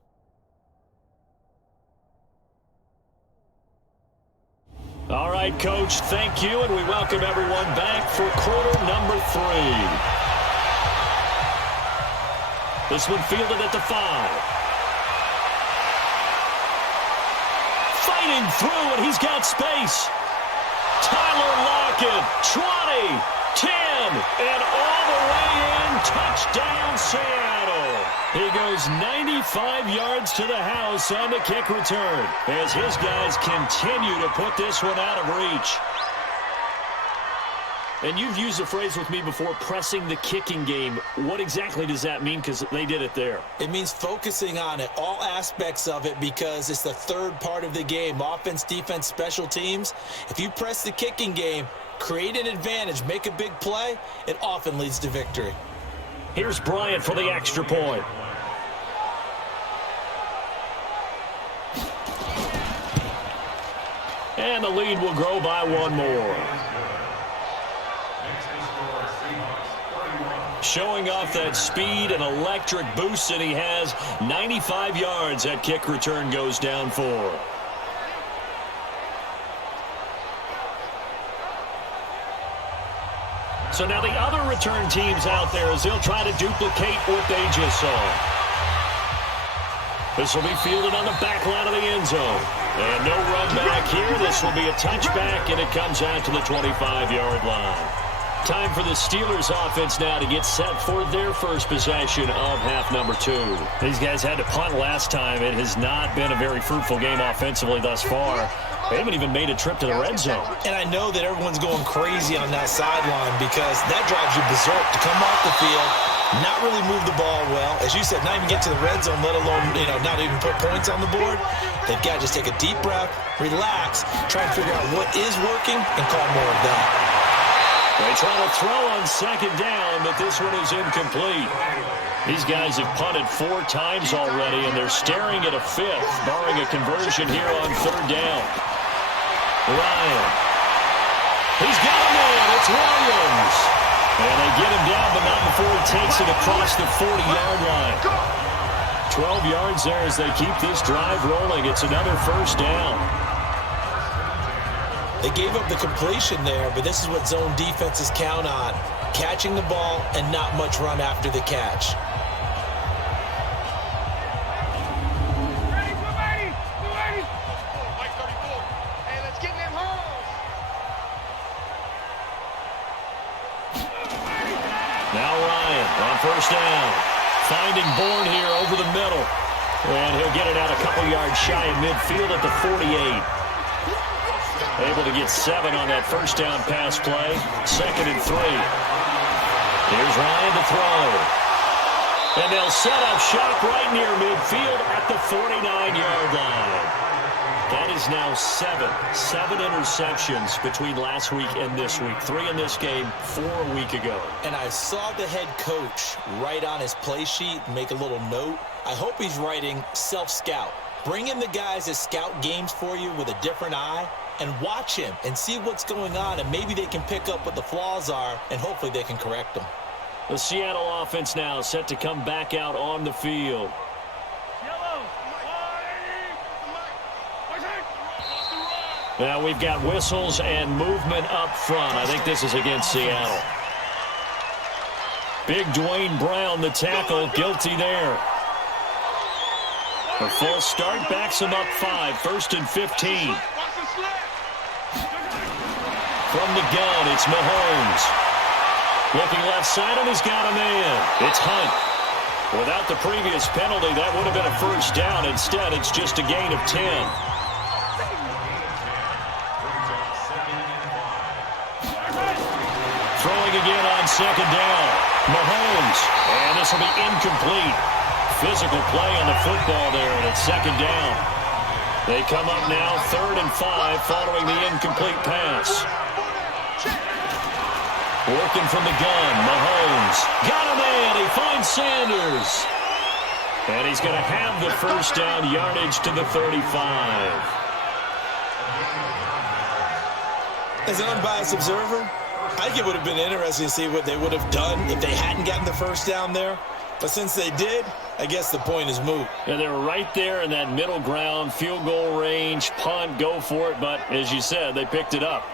All right, Coach, thank you, and we welcome everyone back for quarter number 3. This one fielded at the 5. Fighting through, and he's got space. Tyler Lockett, 20, 10, and all the way in. Touchdown, Seattle. He goes 95 yards to the house on the kick return as his guys continue to put this one out of reach. And you've used the phrase with me before, pressing the kicking game. What exactly does that mean? Because they did it there. It means focusing on it, all aspects of it, because it's the third part of the game. Offense, defense, special teams. If you press the kicking game, create an advantage, make a big play, it often leads to victory. Here's Bryant for the extra point. And the lead will grow by one more. Showing off that speed and electric boost that he has. 95 yards that kick return goes down for. So now the other return teams out there as they'll try to duplicate what they just saw. This will be fielded on the back line of the end zone. And no run back here. This will be a touchback, and it comes out to the 25-yard line. Time for the Steelers offense now to get set for their first possession of half number 2. These guys had to punt last time. It has not been a very fruitful game offensively thus far. They haven't even made a trip to the red zone. And I know that everyone's going crazy on that sideline because that drives you berserk to come off the field, not really move the ball well. As you said, not even get to the red zone, let alone, not even put points on the board. They've got to just take a deep breath, relax, try and figure out what is working, and call more of that. They try to throw on second down, but this one is incomplete. These guys have punted 4 times already, and they're staring at a 5th, barring a conversion here on third down. Ryan. He's got him in. It's Williams. And they get him down, but not before he takes it across the 40-yard line. 12 yards there as they keep this drive rolling. It's another first down. They gave up the completion there, but this is what zone defenses count on. Catching the ball and not much run after the catch. Now Ryan on first down. Finding Bourne here over the middle. And he'll get it out a couple yards shy of midfield at the 48. Able to get 7 on that first down pass play. 2nd and 3. Here's Ryan to throw. And they'll set up shop right near midfield at the 49-yard line. That is now 7 interceptions between last week and this week. 3 in this game, 4 a week ago. And I saw the head coach write on his play sheet, make a little note. I hope he's writing self-scout. Bring in the guys that scout games for you with a different eye and watch him and see what's going on, and maybe they can pick up what the flaws are, and hopefully they can correct them. The Seattle offense now set to come back out on the field. Now we've got whistles and movement up front. I think this is against Seattle. Big Dwayne Brown, the tackle, guilty there. A false start backs him up 5, 1st and 15. From the gun, it's Mahomes. Looking left side, and he's got a man. It's Hunt. Without the previous penalty, that would have been a first down. Instead, it's just a gain of 10. Throwing again on second down. Mahomes. And this will be incomplete. Physical play on the football there, and it's second down. They come up now 3rd and 5 following the incomplete pass. Working from the gun, Mahomes. Got him in. He finds Sanders. And he's going to have the first down, yardage to the 35. As an unbiased observer, I think it would have been interesting to see what they would have done if they hadn't gotten the first down there. But since they did, I guess the point is moot. Yeah, they were right there in that middle ground, field goal range, punt, go for it. But as you said, they picked it up.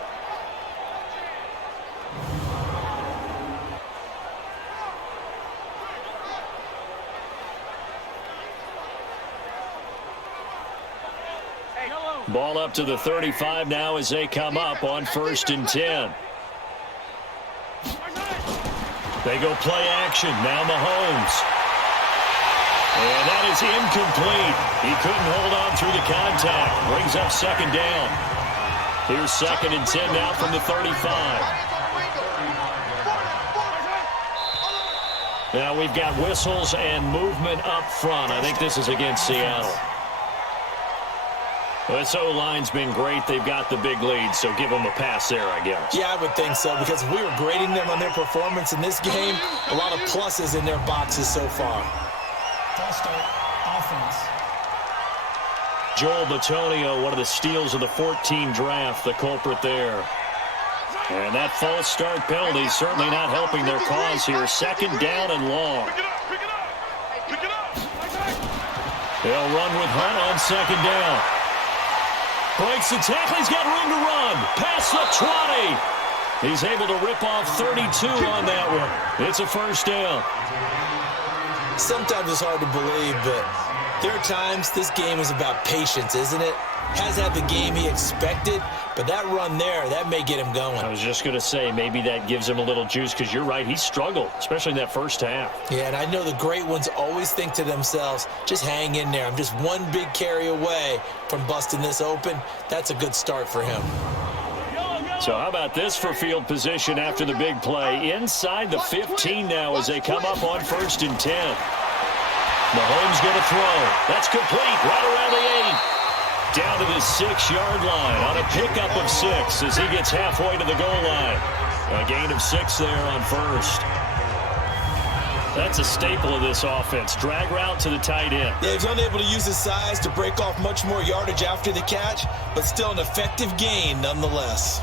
Ball up to the 35 now as they come up on 1st and 10. They go play action. Now Mahomes. And that is incomplete. He couldn't hold on through the contact. Brings up second down. Here's 2nd and 10 now from the 35. Now we've got whistles and movement up front. I think this is against Seattle. This O-line's been great. They've got the big lead, so give them a pass there, I guess. Yeah, I would think so, because if we were grading them on their performance in this game, a lot of pluses in their boxes so far. False start, offense. Joel Bitonio, one of the steals of the 14 draft, the culprit there. And that false start penalty certainly not helping their cause here. Second down and long. They'll run with Hunt on second down. Breaks the tackle. He's got room to run. Past the 20. He's able to rip off 32 on that one. It's a first down. Sometimes it's hard to believe, but there are times this game is about patience, isn't it? Has had the game he expected, but that run there, that may get him going. I was just going to say, maybe that gives him a little juice, because you're right, he struggled, especially in that first half. Yeah, and I know the great ones always think to themselves, just hang in there. I'm just one big carry away from busting this open. That's a good start for him. So how about this for field position after the big play? Inside the 15 now as they come up on 1st and 10. Mahomes going to throw. That's complete right around the 8. Down to the 6-yard line on a pickup of 6 as he gets halfway to the goal line. A gain of 6 there on 1st. That's a staple of this offense. Drag route to the tight end. Yeah, he's unable to use his size to break off much more yardage after the catch, but still an effective gain nonetheless.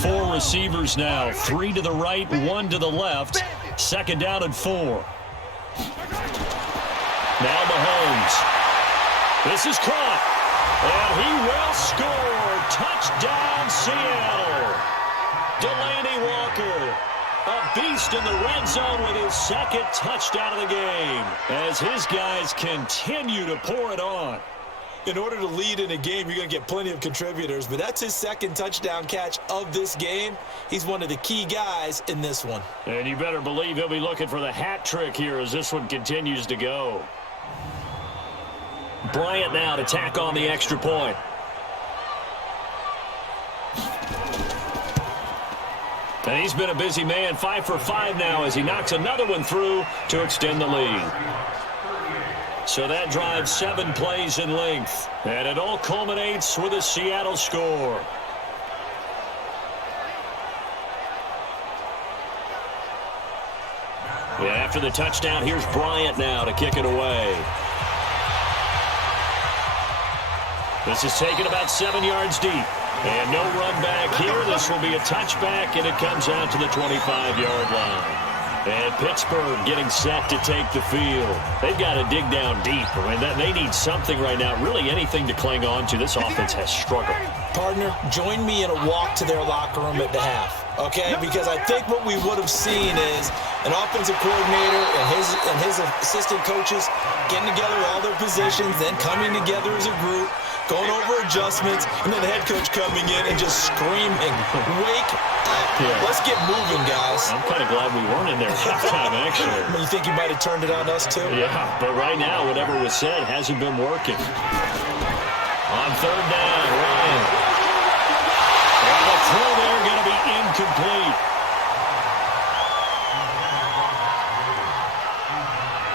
4 receivers now. 3 to the right, 1 to the left. Second down and 4. Now Mahomes. This is caught. And he will score. Touchdown, Seattle. Delaney Walker, a beast in the red zone with his second touchdown of the game, as his guys continue to pour it on. In order to lead in a game, you're going to get plenty of contributors, but that's his second touchdown catch of this game. He's one of the key guys in this one. And you better believe he'll be looking for the hat trick here as this one continues to go. Bryant now to tack on the extra point. And he's been a busy man, 5 for 5 now as he knocks another one through to extend the lead. So that drives 7 plays in length. And it all culminates with a Seattle score. Yeah, after the touchdown, here's Bryant now to kick it away. This is taken about 7 yards deep. And no run back here. This will be a touchback, and it comes out to the 25-yard line. And Pittsburgh getting set to take the field. They've got to dig down deep. I mean, they need something right now, really anything to cling on to. This offense has struggled. Partner, join me in a walk to their locker room at the half, okay? Because I think what we would have seen is an offensive coordinator and his assistant coaches getting together with all their positions, then coming together as a group, going over adjustments, and then the head coach coming in and just screaming, wake up. Yeah. Let's get moving, guys. I'm kind of glad we weren't in there halftime, actually. You think you might have turned it on us, too? Yeah, but right now, whatever was said hasn't been working. On 3rd down, Ryan. And the throw there going to be incomplete.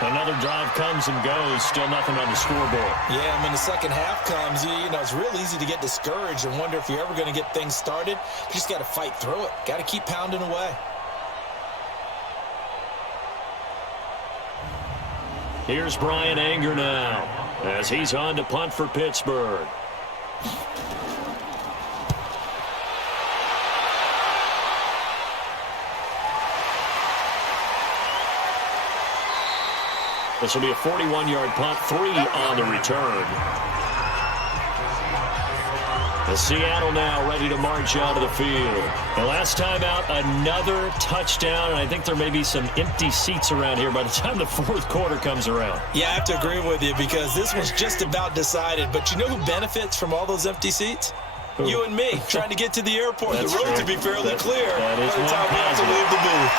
Another drive comes and goes. Still nothing on the scoreboard. Yeah, and when the second half comes, you know, it's real easy to get discouraged and wonder if you're ever going to get things started. You just got to fight through it. Got to keep pounding away. Here's Brian Anger now as he's on to punt for Pittsburgh. This will be a 41-yard punt, 3 on the return. The Seattle now ready to march out of the field. And last time out, another touchdown, and I think there may be some empty seats around here by the time the 4th quarter comes around. Yeah, I have to agree with you because this one's just about decided. But you know who benefits from all those empty seats? Who? You and me, trying to get to the airport. The road to be fairly clear by the time we have to leave the booth.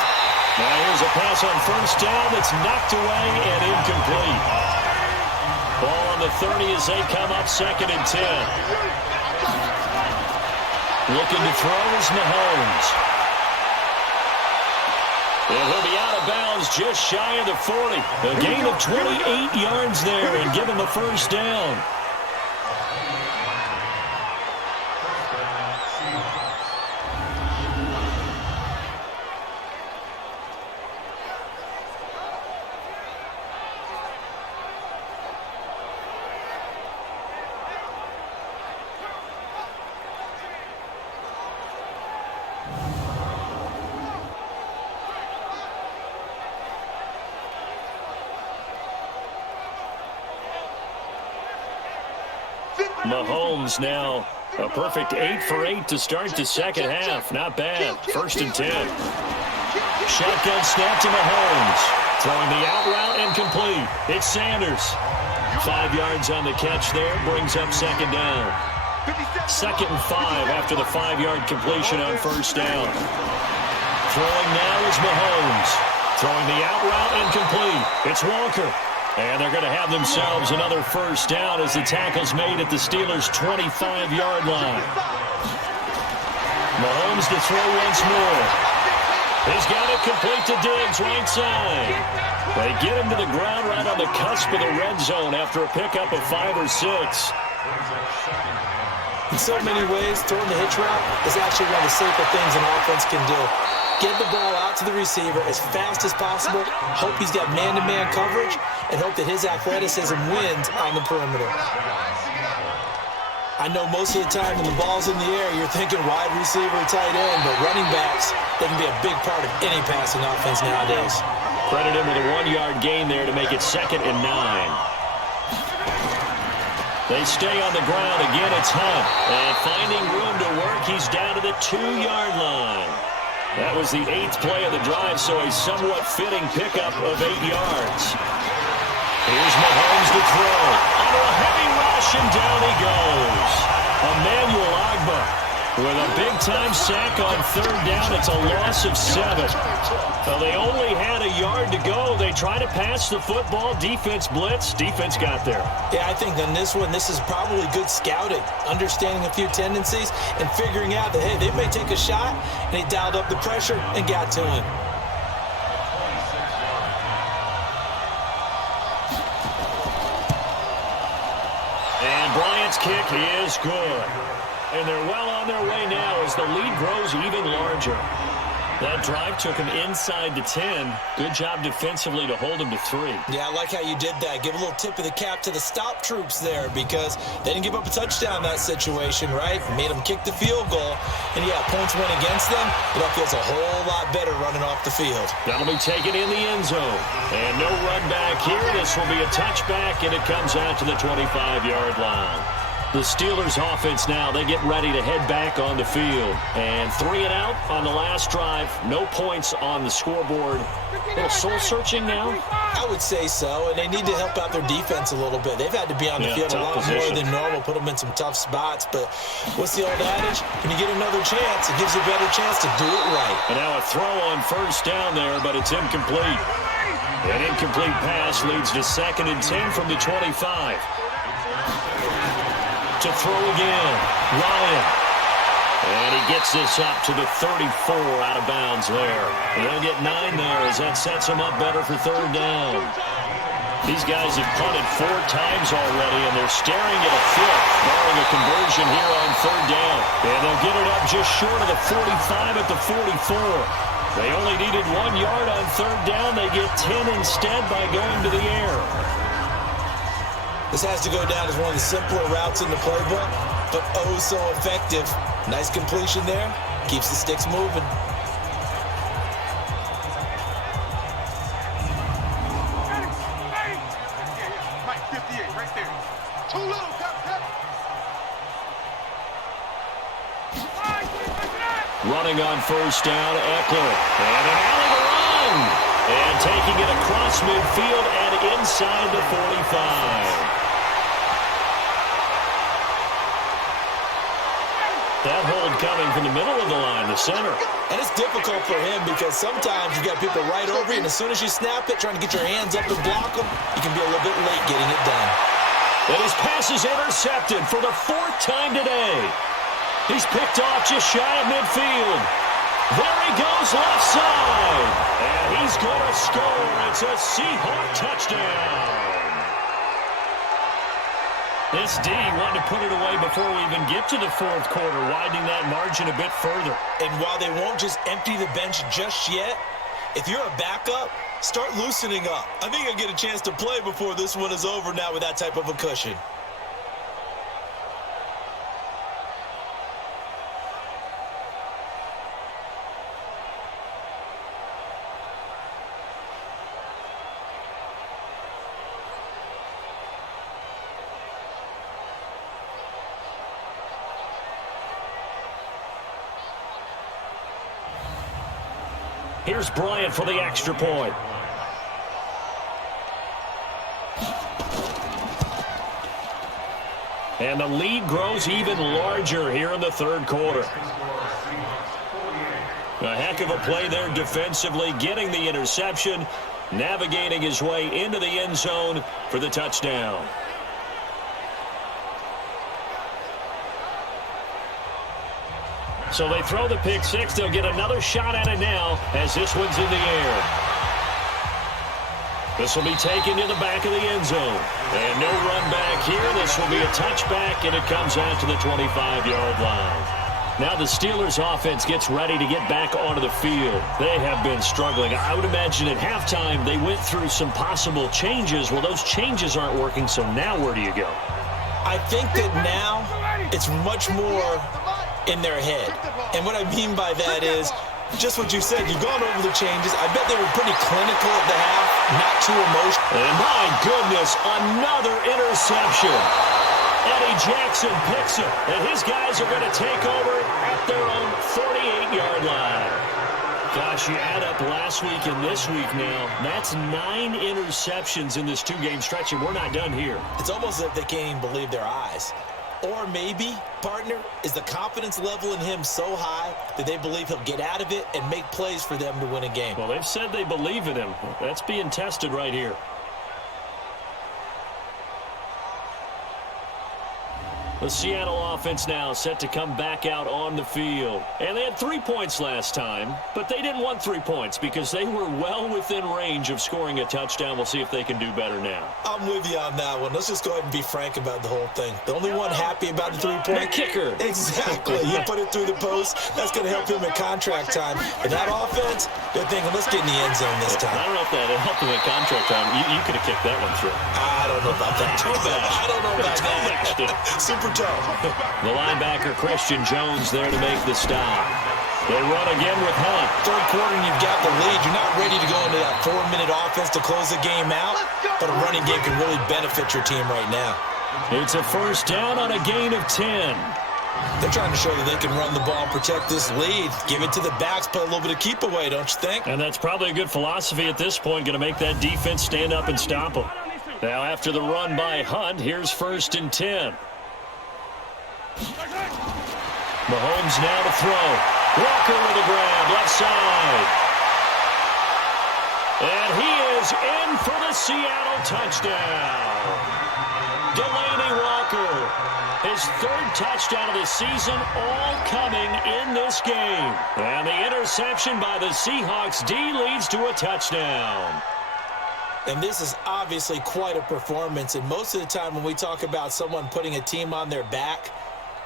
Now here's a pass on 1st down that's knocked away and incomplete. Ball on the 30 as they come up 2nd and 10. Looking to throw is Mahomes. And he'll be out of bounds just shy of the 40. A gain of 28 yards there and give him the first down. Mahomes now a perfect 8 for 8 to start the second half. Not bad. 1st and 10. Shotgun snap to Mahomes. Throwing the out route and complete. It's Sanders. 5 yards on the catch there. Brings up second down. 2nd and 5 after the 5-yard completion on first down. Throwing now is Mahomes. Throwing the out route and complete. It's Walker. And they're going to have themselves another first down as the tackle's made at the Steelers' 25-yard line. Mahomes to throw once more. He's got it complete to Diggs, right side. They get him to the ground right on the cusp of the red zone after a pickup of 5 or 6. In so many ways, throwing the hitch route is actually one of the safer things an offense can do. Get the ball out to the receiver as fast as possible, hope he's got man-to-man coverage, and hope that his athleticism wins on the perimeter. I know most of the time when the ball's in the air, you're thinking wide receiver, tight end, but running backs, they can be a big part of any passing offense nowadays. Credit him with a 1-yard gain there to make it 2nd and 9. They stay on the ground. Again, it's Hunt. And finding room to work, he's down to the 2-yard line. That was the 8th play of the drive, so a somewhat fitting pickup of 8 yards. Here's Mahomes to throw. Under a heavy rush, and down he goes. Emmanuel Ogbah with a big-time sack on 3rd down. It's a loss of 7. So they only had a yard to go. They try to pass the football. Defense blitz. Defense got there. Yeah, I think on this one, this is probably good scouting, understanding a few tendencies, and figuring out that, hey, they may take a shot, and they dialed up the pressure and got to him. And Bryant's kick is good. And they're well on their way now as the lead grows even larger. That drive took him inside the 10. Good job defensively to hold him to 3. Yeah, I like how you did that. Give a little tip of the cap to the stop troops there because they didn't give up a touchdown in that situation, right? Made them kick the field goal. And, yeah, points went against them, but that feels a whole lot better running off the field. That'll be taken in the end zone. And no run back here. This will be a touchback, and it comes out to the 25-yard line. The Steelers offense now, they get ready to head back on the field. And 3 and out on the last drive. No points on the scoreboard. A little soul-searching now? I would say so, and they need to help out their defense a little bit. They've had to be on the field a lot more than normal, put them in some tough spots. But what's the old adage? When you get another chance, it gives you a better chance to do it right. And now a throw on first down there, but it's incomplete. An incomplete pass leads to 2nd and 10 from the 25. To throw again, Ryan. And he gets this up to the 34 out of bounds there. They'll get 9 there as that sets him up better for 3rd down. These guys have punted 4 times already, and they're staring at a 5th, barring a conversion here on 3rd down. And they'll get it up just short of the 45 at the 44. They only needed 1 yard on 3rd down. They get 10 instead by going to the air. This has to go down as one of the simpler routes in the playbook, but oh so effective. Nice completion there. Keeps the sticks moving. Mike, 58, right there. Too little, Cap. Running on first down, Eckler. And an alley to run. And taking it across midfield and inside the 45. That hold coming from the middle of the line, the center. And it's difficult for him because sometimes you got people right over you, and as soon as you snap it, trying to get your hands up and block them, you can be a little bit late getting it done. And his pass is intercepted for the 4th time today. He's picked off just shy of midfield. There he goes left side. And he's going to score. It's a Seahawk touchdown. This D wanted to put it away before we even get to the fourth quarter, widening that margin a bit further. And while they won't just empty the bench just yet, if you're a backup, start loosening up. I think you'll get a chance to play before this one is over now with that type of a cushion. Here's Bryant for the extra point. And the lead grows even larger here in the third quarter. A heck of a play there defensively, getting the interception, navigating his way into the end zone for the touchdown. So they throw the pick six. They'll get another shot at it now as this one's in the air. This will be taken to the back of the end zone. And no run back here. This will be a touchback, and it comes out to the 25-yard line. Now the Steelers offense gets ready to get back onto the field. They have been struggling. I would imagine at halftime they went through some possible changes. Well, those changes aren't working, so now where do you go? I think that now it's much more in their head. And what I mean by that is just what you said. You've gone over the changes. I bet they were pretty clinical at the half, not too emotional. And my goodness, another interception. Eddie Jackson picks it, and his guys are going to take over at their own 48-yard line. Gosh, you add up last week and this week now, that's 9 interceptions in this two-game stretch, and we're not done here. It's almost as if they can't even believe their eyes. Or maybe, partner, is the confidence level in him so high that they believe he'll get out of it and make plays for them to win a game. Well, they've said they believe in him. That's being tested right here. The Seattle offense now set to come back out on the field. And they had 3 points last time, but they didn't want 3 points because they were well within range of scoring a touchdown. We'll see if they can do better now. I'm with you on that one. Let's just go ahead and be frank about the whole thing. The only one happy about the 3-point kicker. Exactly. He put it through the post. That's going to help him at contract time. And that offense, they're thinking, let's get in the end zone this time. I don't know if that helped him at contract time. You could have kicked that one through. I don't know about that. I don't know about that. Super toe. The linebacker, Christian Jones, there to make the stop. They run again with Hunt. Third quarter, and you've got the lead. You're not ready to go into that 4-minute offense to close the game out, but a running game can really benefit your team right now. It's a first down on a gain of 10. They're trying to show that they can run the ball and protect this lead. Give it to the backs, play a little bit of keep away, don't you think? And that's probably a good philosophy at this point, going to make that defense stand up and stop them. Now after the run by Hunt, here's 1st and 10. Mahomes now to throw. Walker with a grab, left side. And he is in for the Seattle touchdown. Delaney Walker, his 3rd touchdown of the season, all coming in this game. And the interception by the Seahawks D leads to a touchdown. And this is obviously quite a performance. And most of the time when we talk about someone putting a team on their back,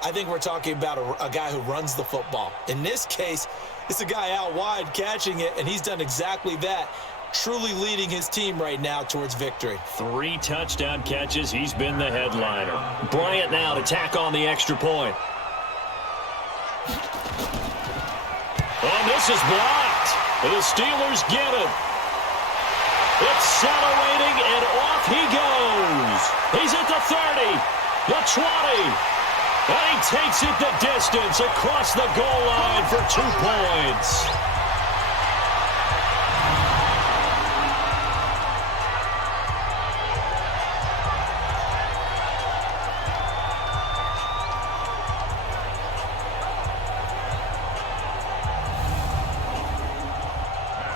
I think we're talking about a guy who runs the football. In this case, it's a guy out wide catching it, and he's done exactly that, truly leading his team right now towards victory. 3 touchdown catches. He's been the headliner. Bryant now to tack on the extra point. And this is blocked. The Steelers get it. Accelerating, and off he goes. He's at the 30, the 20. And he takes it the distance across the goal line for 2 points.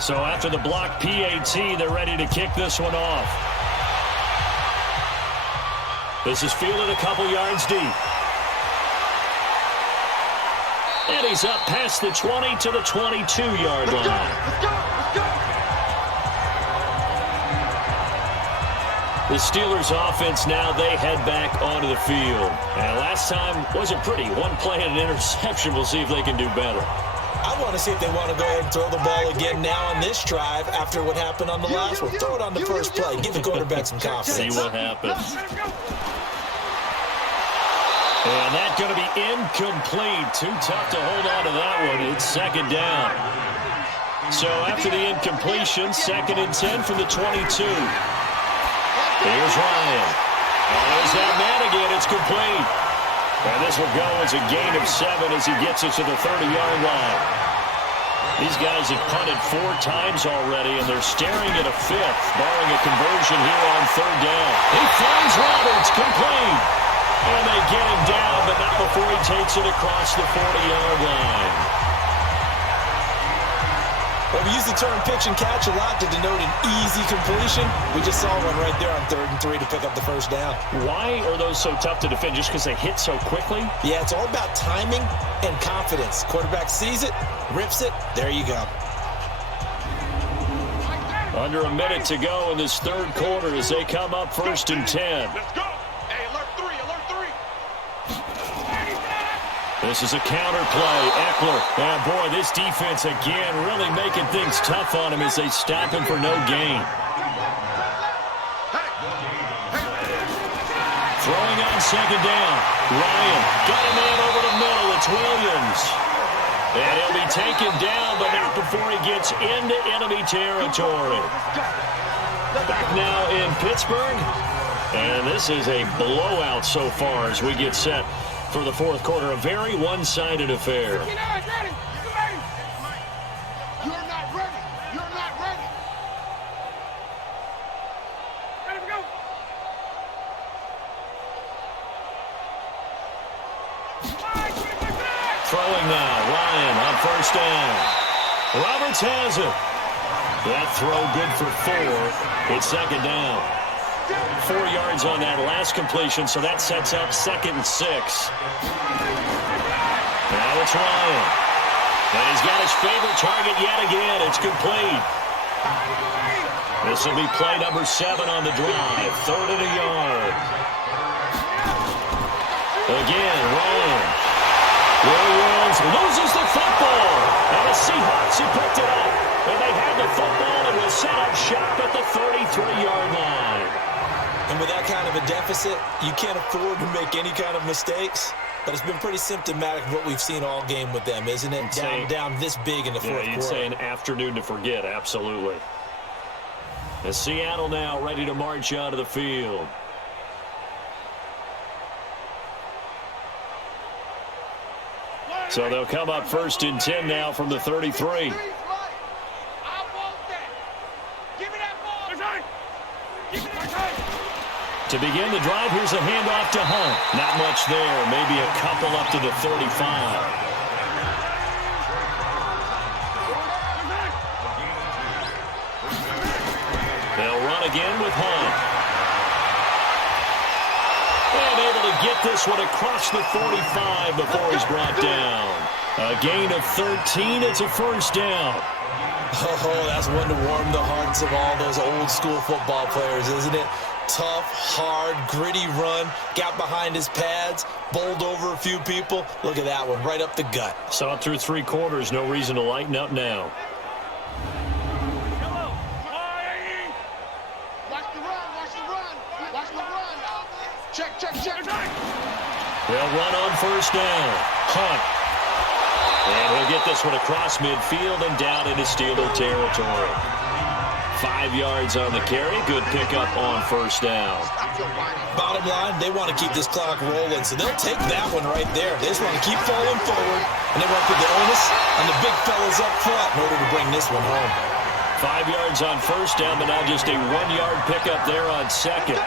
So after the block PAT, they're ready to kick this one off. This is fielded a couple yards deep. And he's up past the 20 to the 22-yard line. Let's go. The Steelers offense now, they head back onto the field. And last time wasn't pretty. One play and an interception. We'll see if they can do better. I want to see if they want to go ahead and throw the ball again now on this drive after what happened on the last one. Throw it on the first play. Give the quarterback some confidence. See what happens. And that's going to be incomplete. Too tough to hold on to that one. It's second down. So after the incompletion, 2nd and 10 from the 22. Here's Ryan. And there's that man again. It's complete. And this will go as a gain of 7 as he gets it to the 30-yard line. These guys have punted 4 times already, and they're staring at a 5th, barring a conversion here on 3rd down. He finds Roberts, complete. And they get him down, but not before he takes it across the 40-yard line. Well, we use the term pitch and catch a lot to denote an easy completion. We just saw one right there on 3rd and 3 to pick up the first down. Why are those so tough to defend? Just because they hit so quickly? Yeah, it's all about timing and confidence. Quarterback sees it, rips it, there you go. Under a minute to go in this 3rd quarter as they come up 1st and 10. Let's go. Hey, alert 3. This is a counter play. Eckler. And boy, this defense again really making things tough on him as they stop him for no gain. Throwing on 2nd down. Ryan got a man over the middle. It's Williams. And he'll be taken down, but not before he gets into enemy territory. Back now in Pittsburgh. And this is a blowout so far as we get set for the 4th quarter. A very one-sided affair. You're not ready. Ready to go. Throwing now. Ryan on 1st down. Roberts has it. That throw good for 4. It's 2nd down. 4 yards on that last completion, so that sets up 2nd and 6. Now it's Ryan. And he's got his favorite target yet again. It's complete. This will be play number 7 on the drive. 3rd and a yard. Again, Ryan. Williams loses the football. And the Seahawks have picked it up. And they have the football and will set up shop at the 33-yard line. And with that kind of a deficit, you can't afford to make any kind of mistakes. But it's been pretty symptomatic of what we've seen all game with them, isn't it? Down this big in the 4th quarter. You'd say an afternoon to forget, absolutely. As Seattle now ready to march out of the field. So they'll come up 1st and 10 now from the 33. To begin the drive, here's a handoff to Hunt. Not much there. Maybe a couple up to the 35. They'll run again with Hunt. And able to get this one across the 45 before he's brought down. A gain of 13. It's a 1st down. Oh, that's one to warm the hearts of all those old school football players, isn't it? Tough, hard, gritty run, got behind his pads, bowled over a few people. Look at that one, right up the gut. Saw it through 3 quarters, no reason to lighten up now. Watch the run. Check. They'll run on 1st down. Hunt. And he'll get this one across midfield and down into Steeler territory. 5 yards on the carry. Good pickup on 1st down. Bottom line, they want to keep this clock rolling, so they'll take that one right there. They just want to keep falling forward, and they want to put the onus on the big fellas up front in order to bring this one home. 5 yards on 1st down, but now just a 1-yard pickup there on 2nd.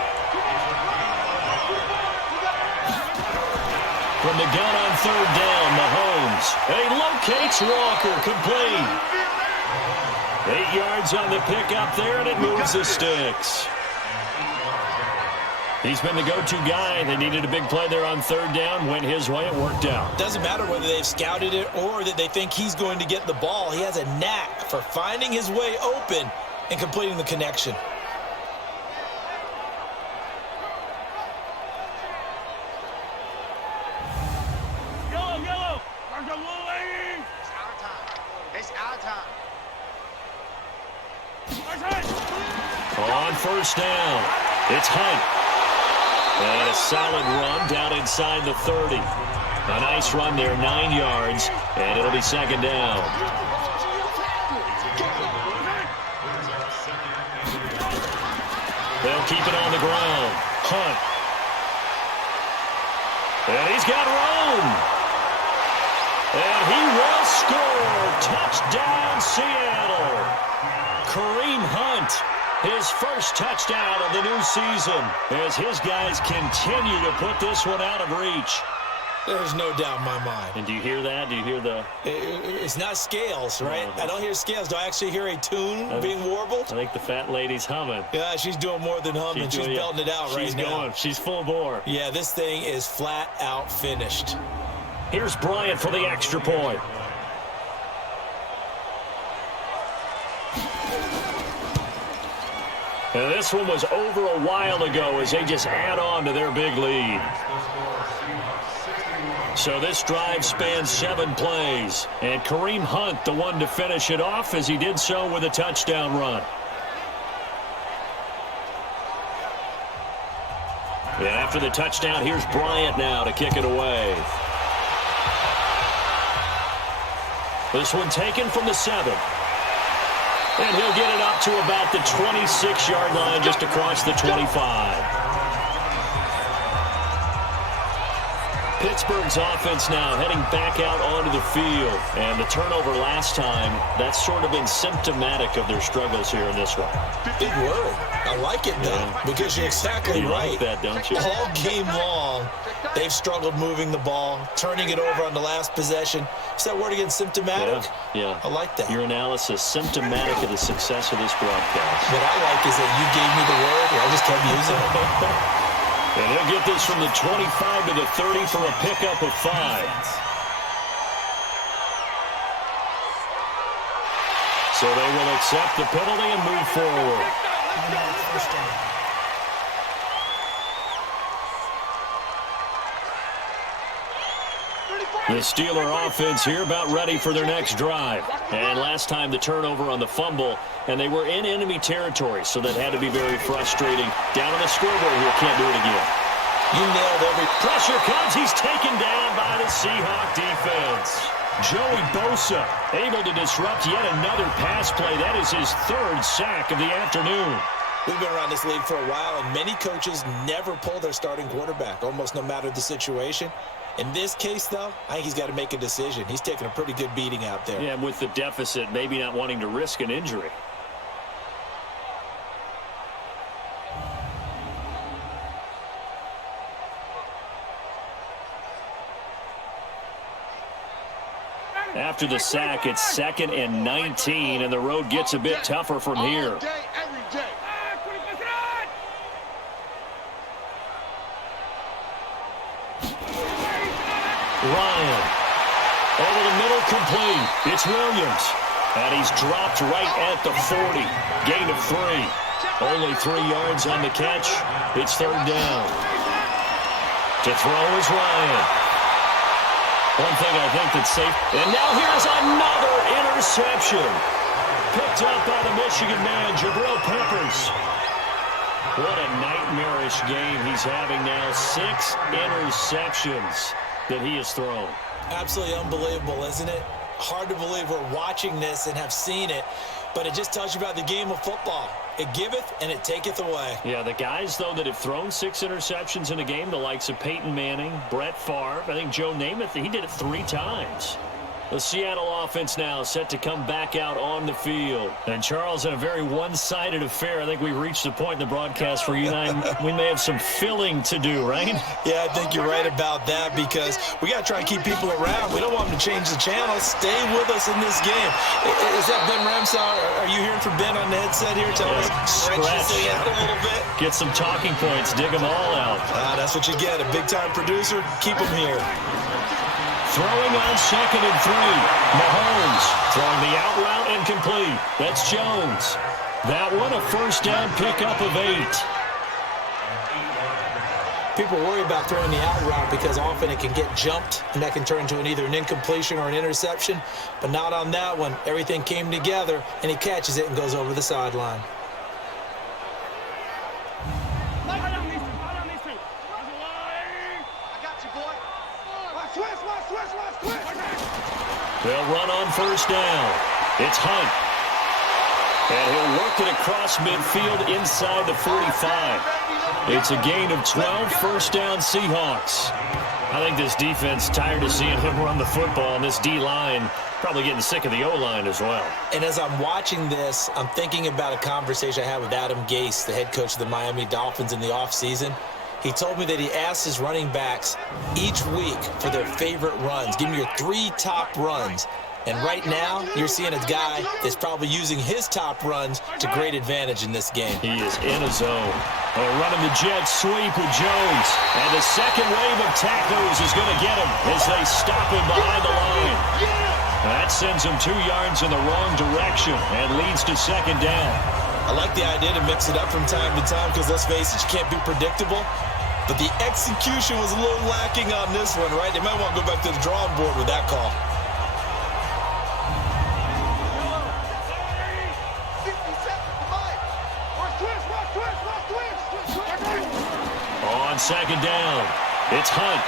From the gun on 3rd down, Mahomes. And he locates Walker, complete. 8 yards on the pickup there, and it moves the sticks. He's been the go-to guy. They needed a big play there on third down. Went his way. It worked out. Doesn't matter whether they've scouted it or that they think he's going to get the ball. He has a knack for finding his way open and completing the connection. Yellow. There's a little lady. It's our time. It's our time. On first down, it's Hunt. And a solid run down inside the 30. A nice run there, 9 yards, and it'll be second down. They'll keep it on the ground. Hunt. And he's got room. And he will score. Touchdown, Seattle. Kareem Hunt, his first touchdown of the new season, as his guys continue to put this one out of reach. There's no doubt in my mind. And do you hear that? Do you hear the... It's not scales, right? I don't hear scales. Do I actually hear a tune being warbled? I think the fat lady's humming. Yeah, she's doing more than humming. She's belting it out right now. She's going. She's full bore. Yeah, this thing is flat out finished. Here's Bryant for the extra point. And this one was over a while ago as they just add on to their big lead. So this drive spans 7 plays. And Kareem Hunt, the one to finish it off, as he did so with a touchdown run. And after the touchdown, here's Bryant now to kick it away. This one taken from the 7. And he'll get it up to about the 26-yard line, just across the 25. Pittsburgh's offense now heading back out onto the field. And the turnover last time, that's sort of been symptomatic of their struggles here in this one. Big word. I like it, though, because you're exactly right. You like that, don't you? All game long, they've struggled moving the ball, turning it over on the last possession. Is that word again, symptomatic? Yeah. I like that. Your analysis, symptomatic of the success of this broadcast. What I like is that you gave me the word, and I just kept using it. And he'll get this from the 25 to the 30 for a pickup of 5. So they will accept the penalty and move forward. The Steeler offense here about ready for their next drive. And last time the turnover on the fumble, and they were in enemy territory, so that had to be very frustrating. Down on the scoreboard here, can't do it again. You nailed every... Pressure comes, he's taken down by the Seahawks defense. Joey Bosa able to disrupt yet another pass play. That is his 3rd sack of the afternoon. We've been around this league for a while, and many coaches never pull their starting quarterback, almost no matter the situation. In this case, though, I think he's got to make a decision. He's taking a pretty good beating out there. Yeah, with the deficit, maybe not wanting to risk an injury. After the sack, it's 2nd and 19, and the road gets a bit tougher from here. All day, every day. Ryan. Over the middle, complete. It's Williams. And he's dropped right at the 40. Gain of 3. Only 3 yards on the catch. It's 3rd down. To throw is Ryan. One thing I think that's safe. And now here's another interception. Picked up by the Michigan man, Jabril Peppers. What a nightmarish game he's having now. 6 interceptions that he has thrown. Absolutely unbelievable, isn't it? Hard to believe we're watching this and have seen it, but it just tells you about the game of football. It giveth and it taketh away. Yeah, the guys, though, that have thrown 6 interceptions in a game, the likes of Peyton Manning, Brett Favre, I think Joe Namath, he did it 3 times. The Seattle offense now set to come back out on the field. And, Charles, in a very one-sided affair, I think we've reached the point in the broadcast where you and I, we may have some filling to do, right? Yeah, I think you're right about that because we got to try and keep people around. We don't want them to change the channel. Stay with us in this game. Is that Ben Ramsey? Are you hearing from Ben on the headset here? Tell us, stretch this thing out a little bit. Get some talking points. Dig them all out. That's what you get. A big-time producer. Keep them here. Throwing on 2nd and 3. Mahomes throwing the out route incomplete. That's Jones. That one a first down pickup of 8. People worry about throwing the out route because often it can get jumped and that can turn into either an incompletion or an interception. But not on that one. Everything came together and he catches it and goes over the sideline. They'll run on first down. It's Hunt. And he'll work it across midfield inside the 45. It's a gain of 12, first down Seahawks. I think this defense tired of seeing him run the football, and this D-line probably getting sick of the O-line as well. And as I'm watching this, I'm thinking about a conversation I had with Adam Gase, the head coach of the Miami Dolphins in the offseason. He told me that he asked his running backs each week for their favorite runs. Give me your 3 top runs. And right now, you're seeing a guy that's probably using his top runs to great advantage in this game. He is in a zone. They're running the jet sweep with Jones. And the second wave of tackles is going to get him as they stop him behind the line. That sends him 2 yards in the wrong direction and leads to 2nd down. I like the idea to mix it up from time to time because, let's face it, you can't be predictable. But the execution was a little lacking on this one, right? They might want to go back to the drawing board with that call. On 2nd down, it's Hunt.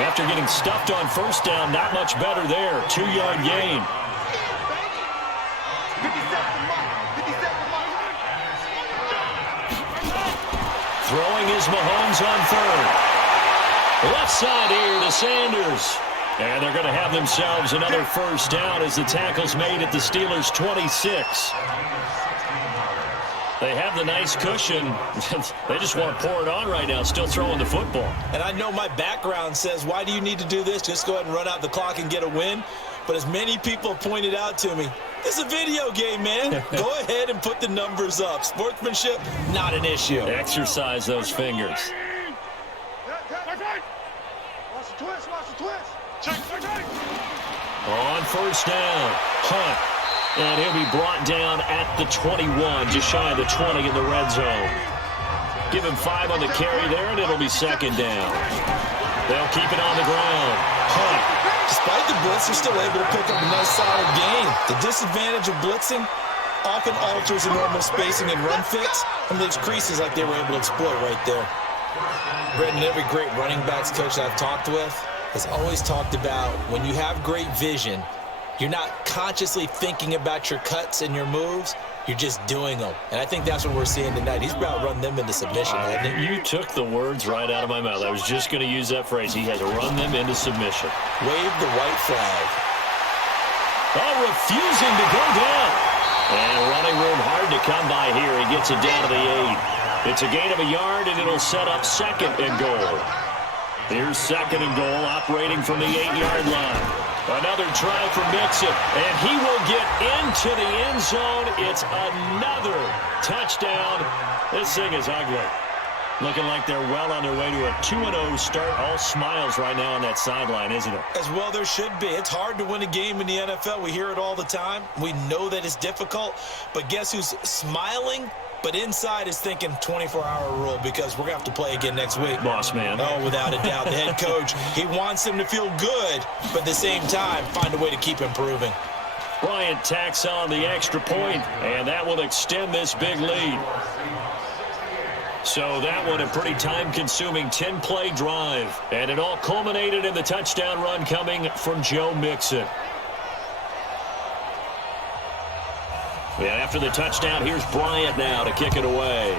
After getting stuffed on first down, not much better there. 2-yard gain. Throwing is Mahomes on 3rd. Left side here to Sanders. And they're going to have themselves another first down as the tackle's made at the Steelers' 26. They have the nice cushion. They just want to pour it on right now, still throwing the football. And I know my background says, why do you need to do this? Just go ahead and run out the clock and get a win. But as many people pointed out to me, this is a video game, man. Go ahead and put the numbers up. Sportsmanship, not an issue. Exercise those fingers. On first down, Hunt. And he'll be brought down at the 21, just shy of the 20 in the red zone. Give him 5 on the carry there, and it'll be 2nd down. They'll keep it on the ground. Hunt. Despite the blitz, they're still able to pick up a nice solid gain. The disadvantage of blitzing often alters the normal spacing and run fits, and leaves creases like they were able to exploit right there. Brendan, every great running backs coach I've talked with has always talked about when you have great vision, you're not consciously thinking about your cuts and your moves. You're just doing them. And I think that's what we're seeing tonight. He's about to run them into submission, hasn't he? You took the words right out of my mouth. I was just going to use that phrase. He has run them into submission. Wave the white flag. Oh, refusing to go down. And running room hard to come by here. He gets it down to the 8. It's a gain of a yard, and it'll set up 2nd and goal. Here's 2nd and goal, operating from the 8-yard line. Another try for Mixon, and he will get into the end zone. It's another touchdown. This thing is ugly. Looking like they're well on their way to a 2-0 start. All smiles right now on that sideline, isn't it? As well there should be. It's hard to win a game in the NFL. We hear it all the time. We know that it's difficult. But guess who's smiling? But inside is thinking 24-hour rule because we're going to have to play again next week. Boss man. Oh, without a doubt. The head coach, he wants them to feel good, but at the same time, find a way to keep improving. Bryant tacks on the extra point, and that will extend this big lead. So that one a pretty time-consuming 10-play drive. And it all culminated in the touchdown run coming from Joe Mixon. And after the touchdown, here's Bryant now to kick it away.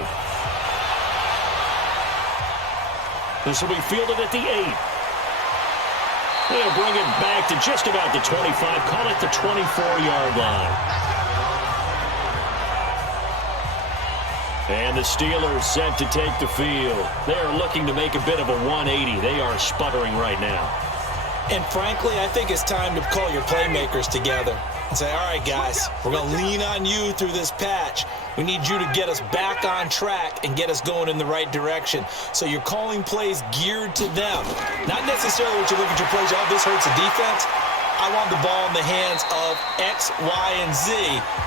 This will be fielded at the 8. They'll bring it back to just about the 25, call it the 24-yard line. And the Steelers set to take the field. They are looking to make a bit of a 180. They are sputtering right now. And frankly, I think it's time to call your playmakers together and say, all right, guys, we're going to lean on you through this patch. We need you to get us back on track and get us going in the right direction. So you're calling plays geared to them. Not necessarily what you look at your plays, oh, this hurts the defense. I want the ball in the hands of X, Y, and Z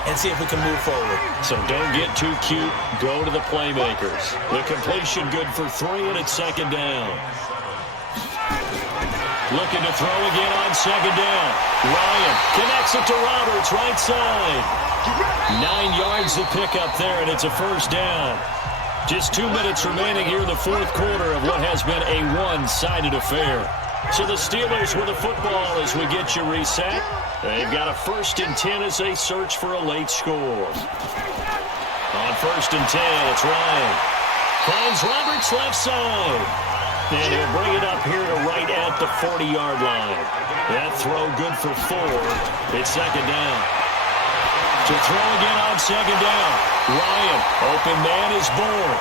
and see if we can move forward. So don't get too cute. Go to the playmakers. The completion good for 3, and it's second down. Looking to throw again on second down. Ryan connects it to Roberts, right side. 9 yards to pick up there, and it's a first down. Just 2 minutes remaining here in the fourth quarter of what has been a one-sided affair. So the Steelers with the football as we get you reset. They've got a 1st and 10 as they search for a late score. On 1st and 10, it's Ryan. Finds Roberts left side. And he'll bring it up here to right at the 40-yard line. That throw good for 4. It's second down. To throw again on second down. Ryan, open man is Bourne.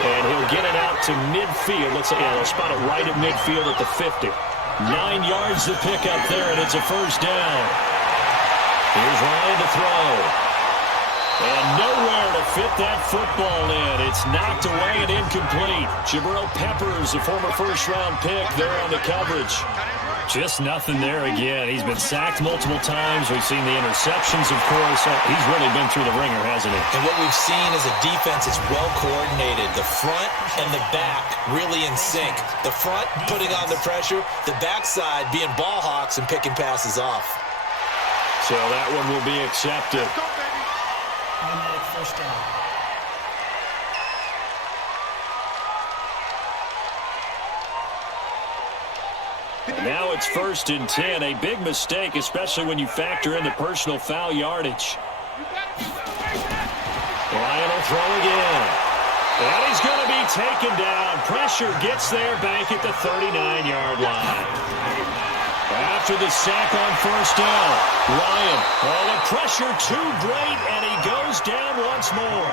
And he'll get it out to midfield. Let's say, yeah, they'll spot it right at midfield at the 50. 9 yards to pick up there, and it's a first down. Here's Ryan to throw. And nowhere to fit that football in. It's knocked away and incomplete. Jabril Peppers, the former first-round pick, there on the coverage. Just nothing there again. He's been sacked multiple times. We've seen the interceptions, of course. He's really been through the ringer, hasn't he? And what we've seen is a defense that's well coordinated. The front and the back really in sync. The front putting on the pressure. The backside being ball hawks and picking passes off. So that one will be accepted. Automatic first down. Now it's 1st and 10. A big mistake, especially when you factor in the personal foul yardage. Ryan will throw again. And he's going to be taken down. Pressure gets there back at the 39-yard line. After the sack on first down, Ryan, the pressure too great, and he goes down once more.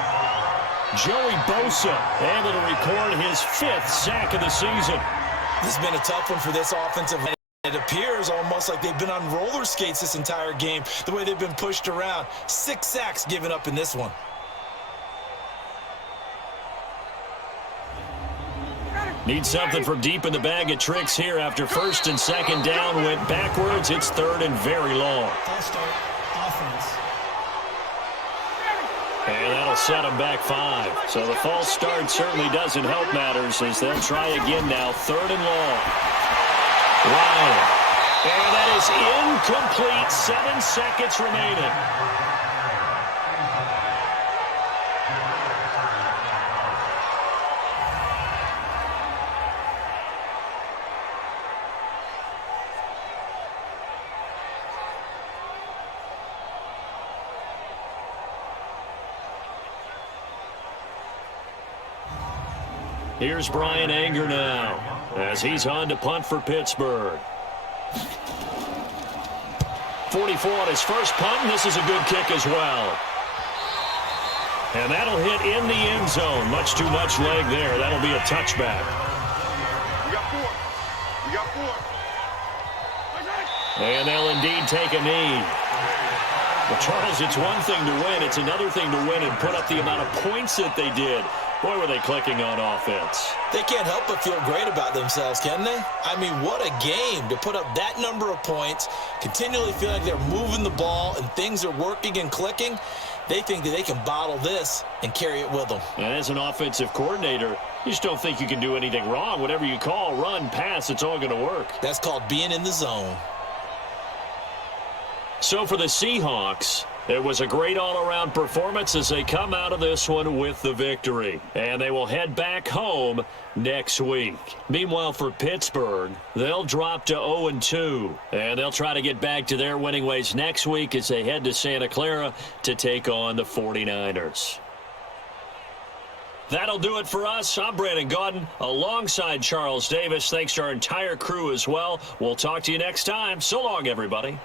Joey Bosa able to record his 5th sack of the season. This has been a tough one for this offensive line. It appears almost like they've been on roller skates this entire game, the way they've been pushed around. 6 sacks given up in this one. Need something from deep in the bag of tricks here after 1st and 2nd down went backwards. It's 3rd and very long. False start, offense. And that'll set them back 5. So the false start certainly doesn't help matters as they'll try again now. 3rd and long. Ryan. And that is incomplete. 7 seconds remaining. Here's Brian Anger now as he's on to punt for Pittsburgh. 44 on his first punt, and this is a good kick as well. And that'll hit in the end zone. Much too much leg there. That'll be a touchback. We got 4. We got 4. And they'll indeed take a knee. But Charles, it's one thing to win. It's another thing to win and put up the amount of points that they did. Boy, were they clicking on offense. They can't help but feel great about themselves, can they? I mean, what a game to put up that number of points, continually feel like they're moving the ball and things are working and clicking. They think that they can bottle this and carry it with them. And as an offensive coordinator, you just don't think you can do anything wrong. Whatever you call, run, pass, it's all going to work. That's called being in the zone. So for the Seahawks, it was a great all-around performance as they come out of this one with the victory. And they will head back home next week. Meanwhile, for Pittsburgh, they'll drop to 0-2. And they'll try to get back to their winning ways next week as they head to Santa Clara to take on the 49ers. That'll do it for us. I'm Brandon Gaudin alongside Charles Davis. Thanks to our entire crew as well. We'll talk to you next time. So long, everybody.